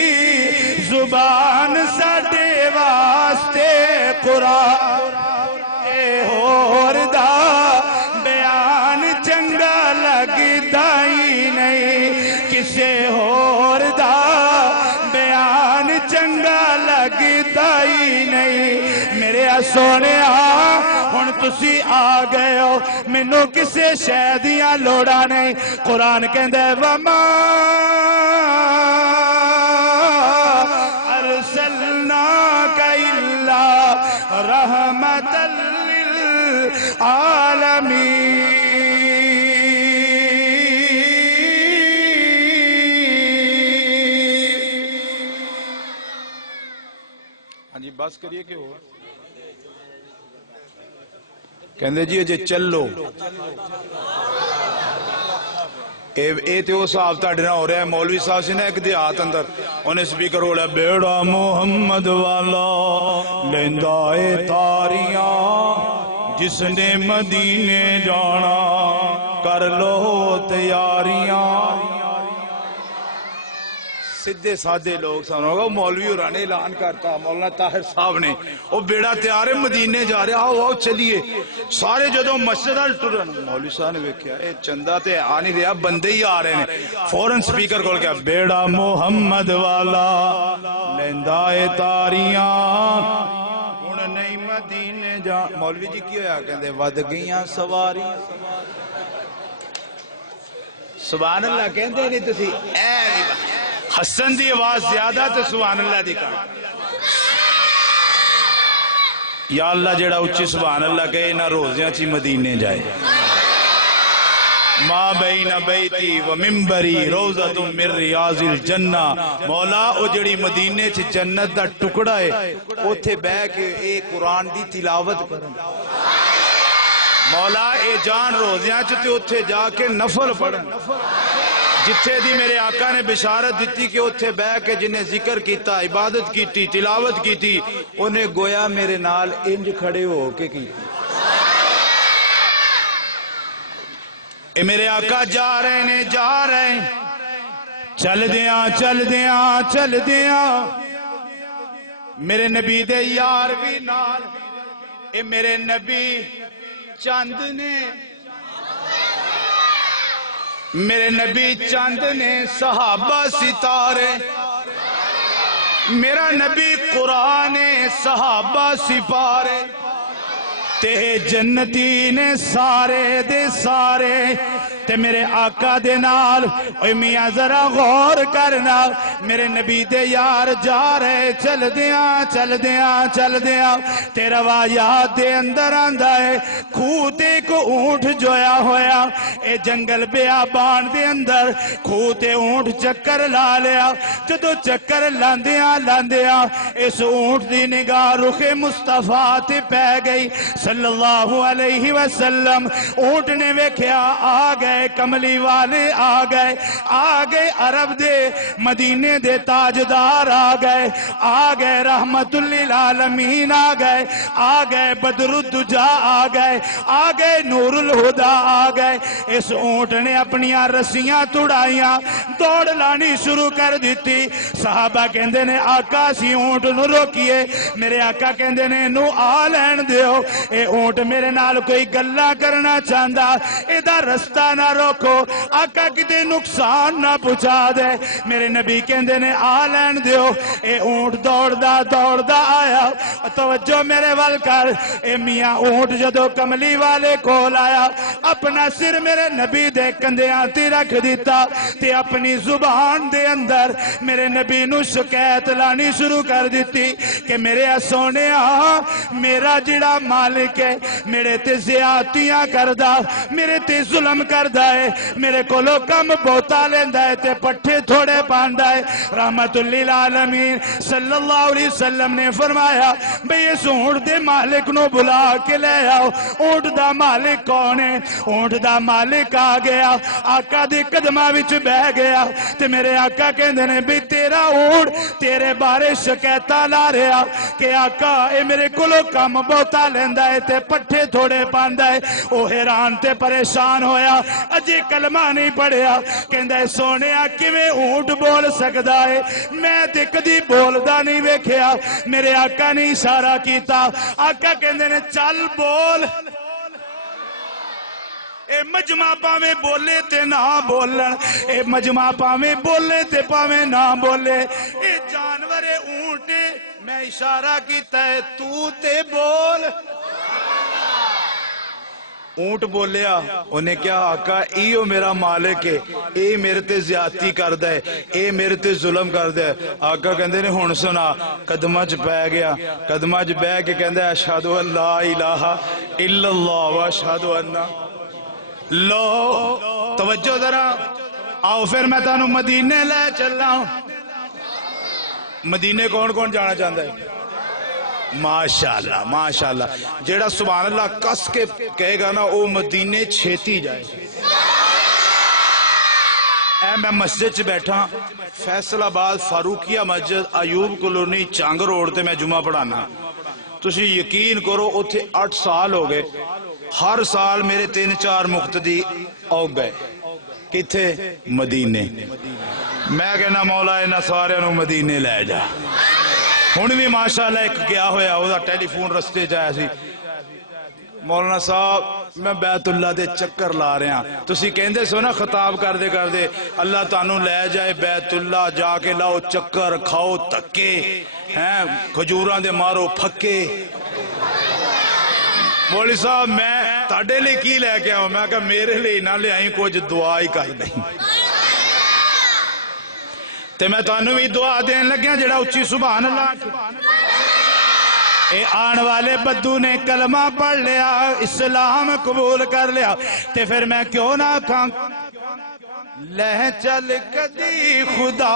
زبان ساڈے واسطے قرآن تے ہور دا بیان چنگا لگدائی نہیں کسے ہور دا بیان چنگا لگدائی نہیں میرے سونے ہن تسی آ گئے ہو مینوں کسے شے دیاں لوڑاں نہیں قرآن کہندے وما ارسلناک الا رحمت للعالمین ہاں جی بس کریے کہ ہو کہندے جی اجے چلو اے تے او صاحب تاڑے نہ ہو رہا ہے مولوی صاحب سے نا ایک دیہات اندر انہیں سپیکر ہو رہا ہے بیڑا محمد والا لیندہ اے تاریاں جس نے مدینے جانا کر لو تیاریاں سدھے سادھے لوگ سنو گا مولوی اورانے اعلان کرتا مولانا طاہر صاحب نے وہ بیڑا تیار ہے مدینے جا رہے آؤ چلیے سارے جدوں مسجد ال ٹرن مولوی صاحب نے ویکھیا اے چندہ تے آ نہیں رہا بندے ہی آ رہے ہیں فوراً سپیکر کھول کے بیڑا محمد والا لیندا اے تاریاں ہن نہیں مدینے جا مولوی جی کی ہویا کہندے ود گئیاں سواریاں سبحان اللہ کہندے نہیں تسی اے نہیں حسن دی آواز زیادہ تو سبحان اللہ دی کہا یا اللہ جڑا اچھی سبحان اللہ کہے نہ روزیاں چی مدینے جائے ما بین بیتی و منبری روزت من ریاض الجنہ مولا او جڑی مدینے چی جنت دا ٹکڑا ہے اوتھے بے کے اے قرآن دی تلاوت کرن مولا اے جان روزیاں چی اوتھے جا کے نفل پڑھن جتھے دی میرے آقا نے بشارت دیتی کہ اتھے بے کے جنہیں ذکر کیتا عبادت کیتی تلاوت کیتی انہیں گویا میرے نال انج کھڑے ہو کے کیتی اے میرے آقا جا رہے نے جا رہے چل دیاں چل دیاں چل دیاں میرے نبی دے یار بھی نال اے میرے نبی چاند نے میرے نبی چاند نے صحابہ ستارے میرا نبی قرآن صحابہ سپارے تے جنتی نے سارے دے سارے تے میرے آقا دے نال اوے میاں ذرا غور کرنا میرے نبی دے یار جا رہے چل دیاں تے روایات دے اندر آندا ہے کھو تے کو اونٹ جویا ہویا اے جنگل بیابان دے اندر کھو تے اونٹ چکر لا لیا جدو چکر لاندیاں اس اونٹ دی نگاہ رخ مصطفیٰ تے پہ گئی صلی اللہ علیہ وسلم اونٹ نے ویکھیا آ گئے کملی والے آ گئے عرب دے مدینے دے تاجدار آ گئے رحمت للعالمین آ گئے بدر الدجا آ گئے نور الہدا آ گئے اس اونٹ نے اپنی رسیاں توڑائیاں دوڑ لانی شروع کر دیتی صحابہ کہندے نے آقا سی اونٹ نو روکیے میرے آقا کہندے نے نو آ لین دیو اے اونٹ میرے نال کوئی گلا کرنا چاہندا اے دا رستہ نہ روکو آقا کتے نقصان نہ پہنچا دے میرے نبی کہندے نے آ لین دیو اے اونٹ دوڑدا آیا توجہ میرے وال کر اے میاں اونٹ جدو کملی والے کول آیا اپنا سر میرے نبی دے کندیاں تے رکھ دیتا تے اپنی زبان دے اندر میرے نبی نو شکایت لانی شروع کر دیتی کہ میرے سونے میرا جڑا مالک ہے میرے تے زیادتیاں کردہ میرے تے ظلم کردہ ہے میرے کولو کم بوتا لیندہ ہے تے پٹھے تھوڑے پاندہ ہے رحمت للعالمین صلی اللہ علیہ وسلم نے فرمایا بھئی اس اونٹ دے مالک نو بلا کے لے آؤ اونٹ دا مالک کون ہے اونٹ دا مالک آ گیا آقا دے قدمہ وچ بہ گیا تے میرے آقا کہندے نے بھی تیرا اونٹ تیرے بارے شکایتہ لا رہا کہ آقا اے میرے کلو کم بوتا لیندہ ہے تے پٹھے تھوڑے پاندہ ہے او حیران تے پریشان ہویا اجے کلمہ نہیں پڑھیا کہندہ ہے سونے آقی میں اونٹ بول سکدا ہے میں تے کدی بولدا نہیں ویکھیا میرے آقا نے اشارہ کیتا آقا کہندے نے چل بول اے مجمع پاویں بولے تے نہ بولن اے مجمع پاویں بولے تے پاویں نہ بولے اے جانور اونٹ میں اشارہ کیتا ہے تو تے بول اونٹ بولیا انہیں کیا آقا ایو میرا مالک ہے اے میرے تے زیادتی کردہ ہے اے میرے تے ظلم کردہ ہے آقا کہندے نے ہون سنا قدمہ چ پہ گیا قدمہ چ بہ کے کہندے اشہدو ان لا الہ الا اللہ و اشہدو ان لو توجہ ذرا آؤ پھر میں تانوں مدینے لے چلا ہوں مدینے کون جانا چاہتا ہے ماشاءاللہ جیڑا سبحان اللہ کس کے کہے گا نا او مدینے چھیتی جائے اے میں مسجد چ بیٹھا فیصل آباد فاروقیہ مسجد ایوب کالونی چانگ روڈ تے میں جمعہ پڑھانا تسی یقین کرو اتھے 8 سال ہو گئے ہر سال میرے 3-4 مقتدی آؤ گئے کتھے مدینے میں کہنا مولا انہاں سارے نو مدینے لے جا ہن بھی ماشاءاللہ ایک گیا ہویا او دا ٹیلی فون رستے جایا سی مولانا صاحب میں بیت اللہ دے چکر لا رہے ہیں تسی کہندے سو نا خطاب کر دے اللہ تانوں لے جائے بیت اللہ جا کے لاؤ چکر کھاؤ تکے ہیں کھجوراں دے مارو پھکے مولوی صاحب میں تاڑے لئے کی لے کے آؤں میں کہا میرے لئے نہ لے آئیں کچھ دعا ہی کر دیں تے میں تانوں بھی دعا دین لگیا جڑا اچھی سبحان اللہ اے آن والے بدو نے کلمہ پڑھ لیا اسلام قبول کر لیا تے پھر میں کیوں نہ کھاں لہ چل کدی خدا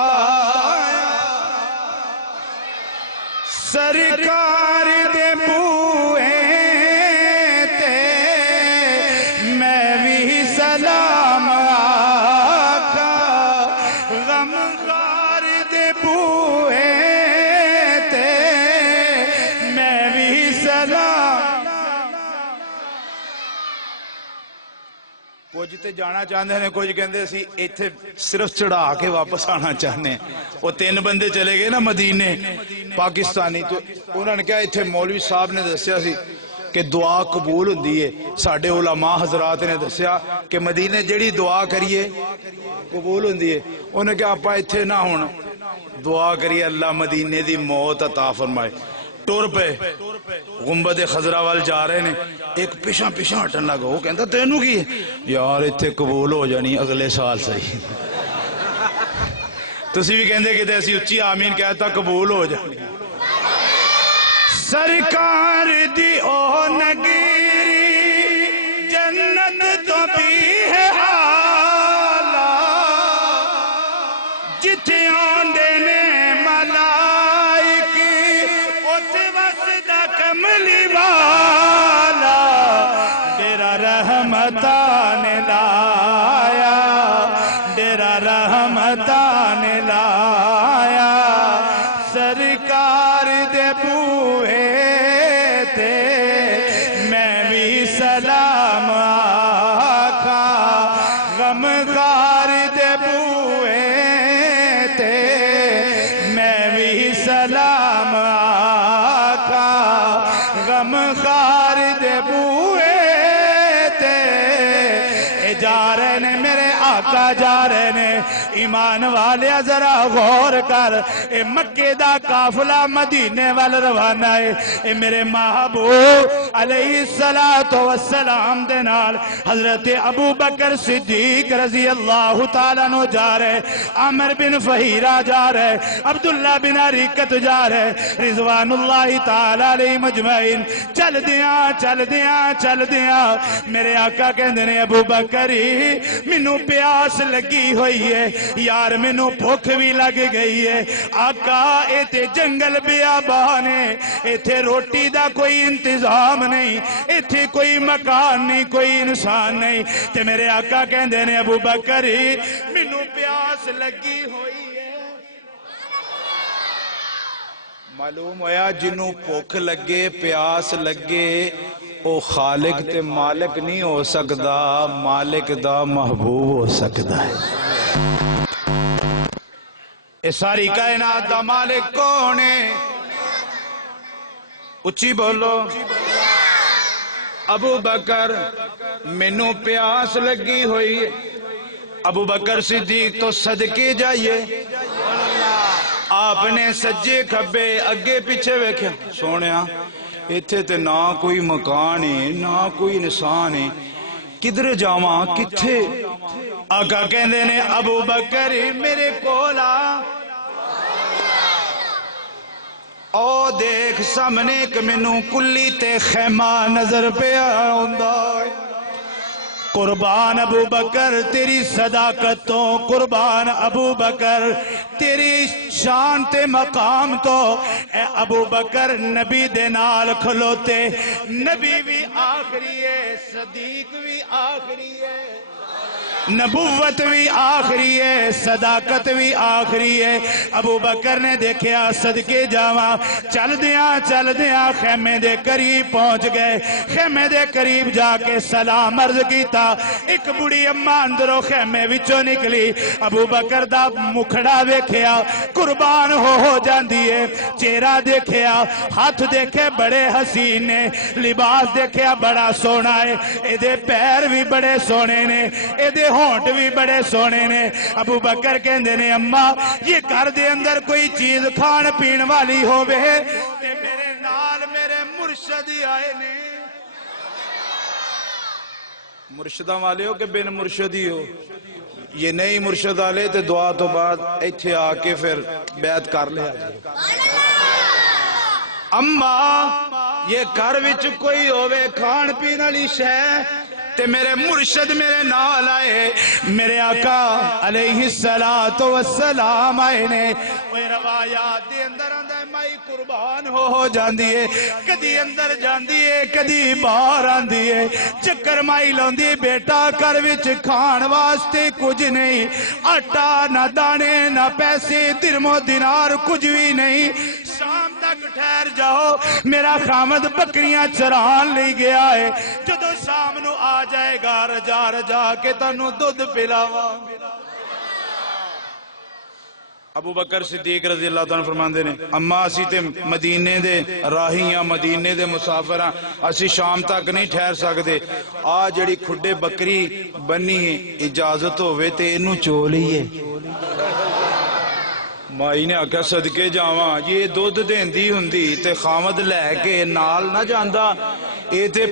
سرکار دے بوئے کچھ تے جانا چاہتے ہیں کچھ کہندے سی ایتھے صرف چڑھا کے واپس آنا چاہنے وہ 3 بندے چلے گئے نا مدینے پاکستانی تو انہوں نے کہا ایتھے مولوی صاحب نے دسیا سی کہ دعا قبول ہوندی ہے ساڈے علماء حضرات نے دسیا کہ مدینے جڑی دعا کریے قبول ہوندی ہے انہوں نے کہا آپا ایتھے نہ ہون دعا کریے اللہ مدینے دی موت عطا فرمائے ٹور پہ گنبد خضرا وال جا رہے نے، ایک پیچھا پیچھا ہٹن لگا، وہ کہندا تینوں کی یار اتنے قبول ہو جانی اگلے سال صحیح تسی بھی کہندے کہ ایسی اچھی آمین کہتا قبول ہو جانی سرکار دی او نگیری جنت تو بھی ہے حالا جتھے آندے نے ملائکی اتھے وسدہ کملی والا ڈیرا رحمتان لایا ڈیرا رحمتان لایا سرکار دے بوئے تے میں بھی سلام آقا غمخار دے بوئے تے میں بھی سلام آقا غمخار دے بوئے تے اے جا رہے نے میرے آقا جا رہے نے ایمان والے ذرا غور کر اے مکے دا قافلہ مدینے وال روانہ ہے اے میرے محبوب علیہ السلام دے نال حضرت ابو بکر صدیق رضی اللہ تعالیٰ نو جا رہے عامر بن فہیرہ جا رہے عبداللہ بن عریقت جا رہے رضوان اللہ تعالیٰ علیہ مجمعین چل دیاں میرے آقا کہندے نے ابو بکری منو پیاس لگی ہوئی ہے یار مینوں بھوک بھی لگ گئی ہے آقا ایتھے جنگل بیابان ہے ایتھے روٹی دا کوئی انتظام نہیں ایتھے کوئی مکان نہیں کوئی انسان نہیں تے میرے آقا کہندے نے ابو بکری مینوں پیاس لگی ہوئی ہے معلوم ہویا جنوں بھوک لگے پیاس لگے او خالق تے مالک نہیں ہو سکدا مالک دا محبوب ہو سکدا ہے اے ساری کائنات دا مالک کون ہے اچھی بولو ابو بکر مینوں پیاس لگی ہوئی ابو بکر صدیق تو صدقے جائیے آپ نے سجے کھبے اگے پیچھے ویکھیا سونیا ایتھے تے نہ کوئی مکان ہے نہ کوئی انسان ہے کدھر جاواں کتھے آقا کہندے نے ابو بکر میرے کولا او دیکھ سامنے کہ مینوں کلی تے خیمہ نظر پہ آندا قربان ابو بکر تیری صداقت تو قربان ابو بکر تیری شان تے مقام تو اے ابو بکر نبی دے نال کھلوتے نبی بھی آخری ہے صدیق بھی آخری ہے نبوت بھی آخری ہے صداقت بھی آخری ہے ابو بکر نے دیکھیا صدقے جاواں چل دیاں خیمے دے قریب پہنچ گئے خیمے دے قریب جا کے سلام عرض کیتا ایک بڑی اماں اندروں خیمے وچوں نکلی ابو بکر دا مکھڑا ویکھیا قربان ہو جاندی ہے چہرہ دیکھیا ہاتھ دیکھے بڑے حسین نے لباس دیکھیا بڑا سونا ہے اے دے پیر بھی بڑے سونے نے اے دے ہونٹ بھی بڑے سونے نے ابو بکر کہندے نے اماں یہ گھر دے اندر کوئی چیز کھان پین والی ہووے تے میرے نال میرے مرشد آئے نے مرشداں والے ہو کہ بن مرشدی ہو یہ نہیں مرشد والے تے دعا تو بعد ایتھے آ کے پھر بیعت کر لیا اماں یہ گھر وچ کوئی ہووے کھان پین والی شے تے میرے مرشد میرے نال آئے میرے آقا علیہ السلام آئے نے وہ روایات دے اندر آندہ ہے مائی قربان ہو جاندی ہے کدی اندر جاندی ہے کدی باہر آندی ہے چکر مائی لوندی بیٹا کر وچ کھان واسطے کچھ نہیں آٹا نہ دانے نہ پیسے درم و دینار کچھ بھی نہیں شام تک ٹھہر جاؤ میرا خامد بکریاں چران لے گیا ہے جدو شام نو آ جائے گا رجا کے تنو دودھ پلاوا ابو بکر صدیق رضی اللہ تعالیٰ فرماندے نے اما اسی تے مدینے دے راہیاں مدینے دے مسافراں اسی شام تک نہیں ٹھہر سکتے آ جڑی کھڈے بکری بنی اجازت ہوئے تے انو چو لئیے ਮਾਈ ਨੇ ਆਖਿਆ ਸਦਕੇ ਜਾਵਾਂ ਜੇ ਦੁੱਧ ਦੇਂਦੀ ਹੁੰਦੀ ਤੇ ਖਾਮਦ ਲੈ ਕੇ ਨਾਲ ਨਾ ਜਾਂਦਾ ਇਹ ਤੇ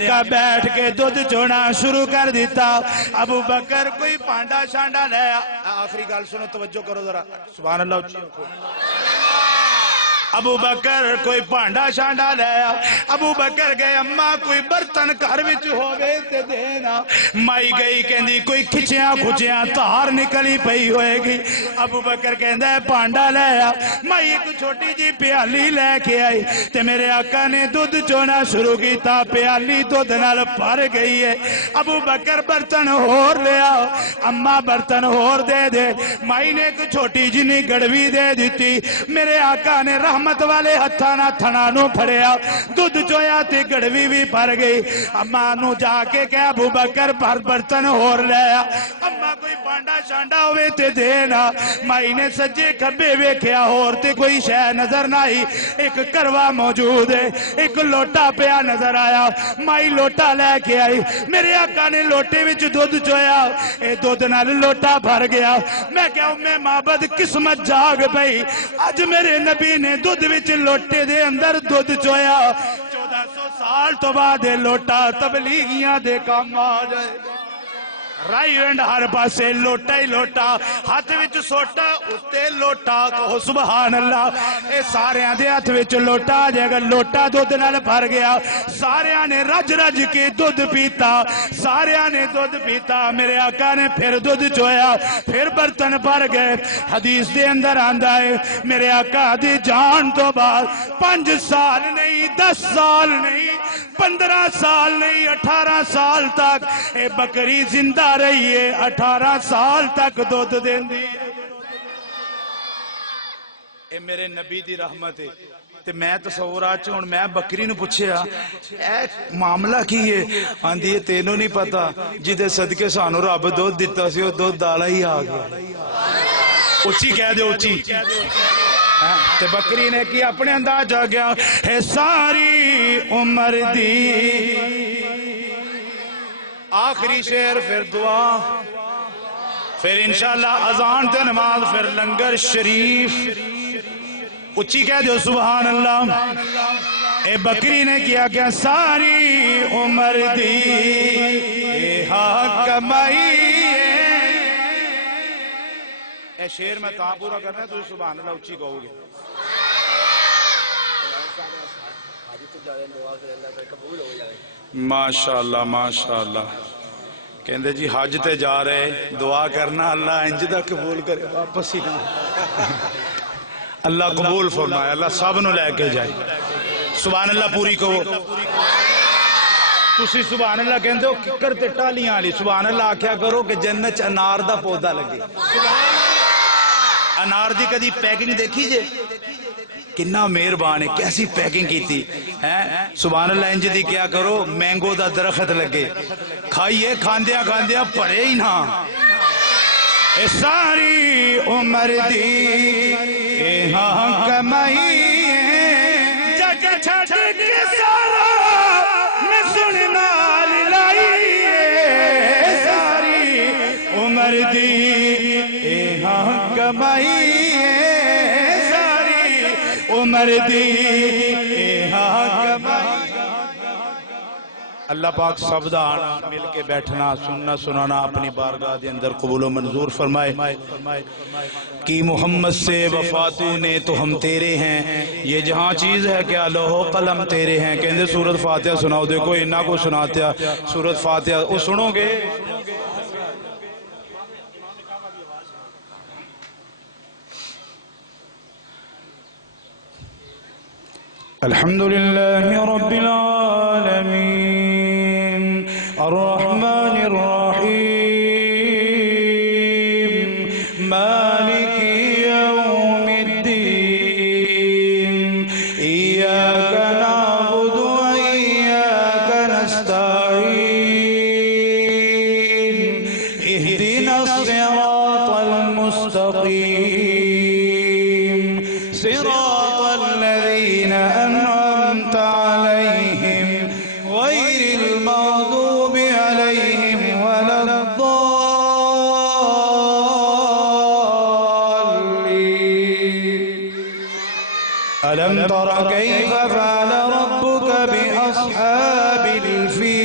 آقا بیٹھ کے دودھ چونا شروع کر دیتا ابو بکر کوئی پانڈا شانڈا لے آخری گال سنو توجہ کرو ذرا سبحان اللہ ابو بکر کوئی پانڈا شانڈا لیا ابو بکر گئے اماں کوئی برتن گھر وچ ہووے تے دینا مائی گئی کہندی کوئی کھچیاں کھچیاں تار نکلی پئی ہوئے گی ابو بکر کہندا ہے پانڈا لیا مائی ایک چھوٹی جی پیالی لے کے آئی تے میرے آقا نے دودھ چونا شروع کیتا پیالی دودھ نال بھر گئی ہے ابو بکر برتن ہور لیا اماں برتن ہور دے دے مائی نے ایک چھوٹی جنی گڑوی دے دیتی میرے آقا نے رحمت والے ہتھانا تھنانو پھڑیا دودھ چویا تے گڑوی بھی بھر گئی اماں نو جا کے کہ ابو بکر بھر برتن ہور لیا اماں کوئی پانڈا شانڈا ہوئے تے دینا مائی نے سجے کھبے ویکھیا ہور تے کوئی شے نظر نہ آئی ایک کروا موجود ہے ایک لوٹا پیا نظر آیا مائی لوٹا لے کے آئی میرے آقا نے لوٹے وچ دودھ چویا اے دودھ نال لوٹا بھر گیا میں کہا میں معبد قسمت جاگ پئی اج میرے نبی نے دودھ وچ لوٹے دے اندر دودھ چویا 1400 سال تو بعد لوٹا تبلیغیاں دے کام آ جائے رائی اینڈ ہر پاسے لوٹا ہی لوٹا ہاتھ وچ سوٹا اتے لوٹا کہو سبحان اللہ اے سارے دے ہاتھ وچ لوٹا آ جائے گا لوٹا دودھ نال بھر گیا سارے نے رج رج کے دودھ پیتا سارے نے دودھ پیتا میرے آقا نے پھر دودھ چویا پھر برتن بھر گئے حدیث دے اندر آندا ہے میرے آقا دی جان تو بعد 5 سال نہیں 10 سال نہیں 15 سال نہیں 18 سال تک اے بکری زندہ رہی ہے 18 سال تک دودھ دیندی اے میرے نبی دی رحمت ہے تے میں تصورات ہوں میں بکری نو پوچھیا اے معاملہ کی ہے آندھی ہے تینوں نہیں پتا جدے صدقے سانو رب دودھ دیتا سی وہ دودھ دالا ہی آ گیا اچھی کہہ دے اچھی تے بکری نے کی اپنے انداز جا گیا ہے ساری عمر دی آخری شعر پھر دعا پھر انشاءاللہ اذان تے نماز پھر لنگر شریف اچھی کہہ دو سبحان اللہ اے بکری نے کیا کیا ساری عمر دی اے حق کمائی اے شعر میں کہاں پورا کرنا ہے تو سبحان اللہ اچھی کہو گے ماشاءاللہ ماشاءاللہ کہندے جی حج تے جا رہے دعا کرنا اللہ انج دا قبول کرے واپس ہی نہ اللہ قبول فرمائے اللہ سب نو لے کے جائے سبحان اللہ پوری کہو تسی سبحان اللہ کہندے ہو ککر تے ٹالیاں والی سبحان اللہ آکھیا کرو کہ جنت انار دا پودا لگے انار دی کدی پیکنگ دیکھی جے کنا مہربان ہے کیسی پیکنگ کی تھی سبحان اللہ انج دی کیا کرو مینگو دا درخت لگے کھائیے کھاندیا کھاندیا پڑے ہی نہ اے ساری عمر دی اے ہاں کمائی جگ چھٹ کے سارا میں سننا لائی اے ساری عمر دی اے ہاں کمائی عمر دی اللہ پاک سب دا آنا مل کے بیٹھنا سننا سنانا اپنی بارگاہ دے اندر قبول و منظور فرمائے کہ محمد سے وفاتو نے تو ہم تیرے ہیں یہ جہاں چیز ہے کیا لوح و قلم تیرے ہیں کہندے سورۃ فاتحہ سناؤ دیکھو انہا کو سناتے ہیں سورۃ فاتحہ وہ سنو گے الحمد لله رب العالمين الرحمن الرحيم مالك يوم الدين إياك نعبد وإياك نستعين اهدنا الصراط المستقيم صراط الذين أنعمت عليهم غير المغضوب عليهم ولا الضالين ألم تر كيف فعل ربك بأصحاب الفيل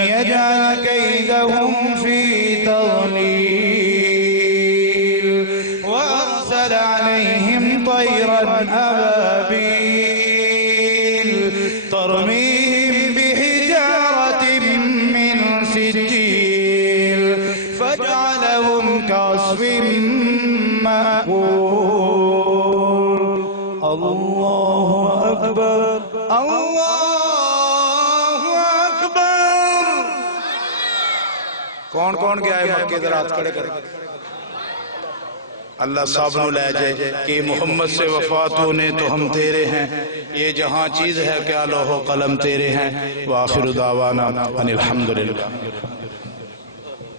يجعل كيدهم في تضليل وأرسل عليهم طيرا أبابيل ترميهم بحجارة من سجيل فجعلهم كعصف مأكول الله أكبر اللہ اکبر کون کون گیا ہے مکہ در ہاتھ کھڑے کر اللہ صاحب نو لے جائے کہ محمد سے وفات ہونے تو ہم تیرے ہیں یہ جہاں چیز ہے کیا لوح و قلم تیرے ہیں وآخر دعوانا ان الحمدللہ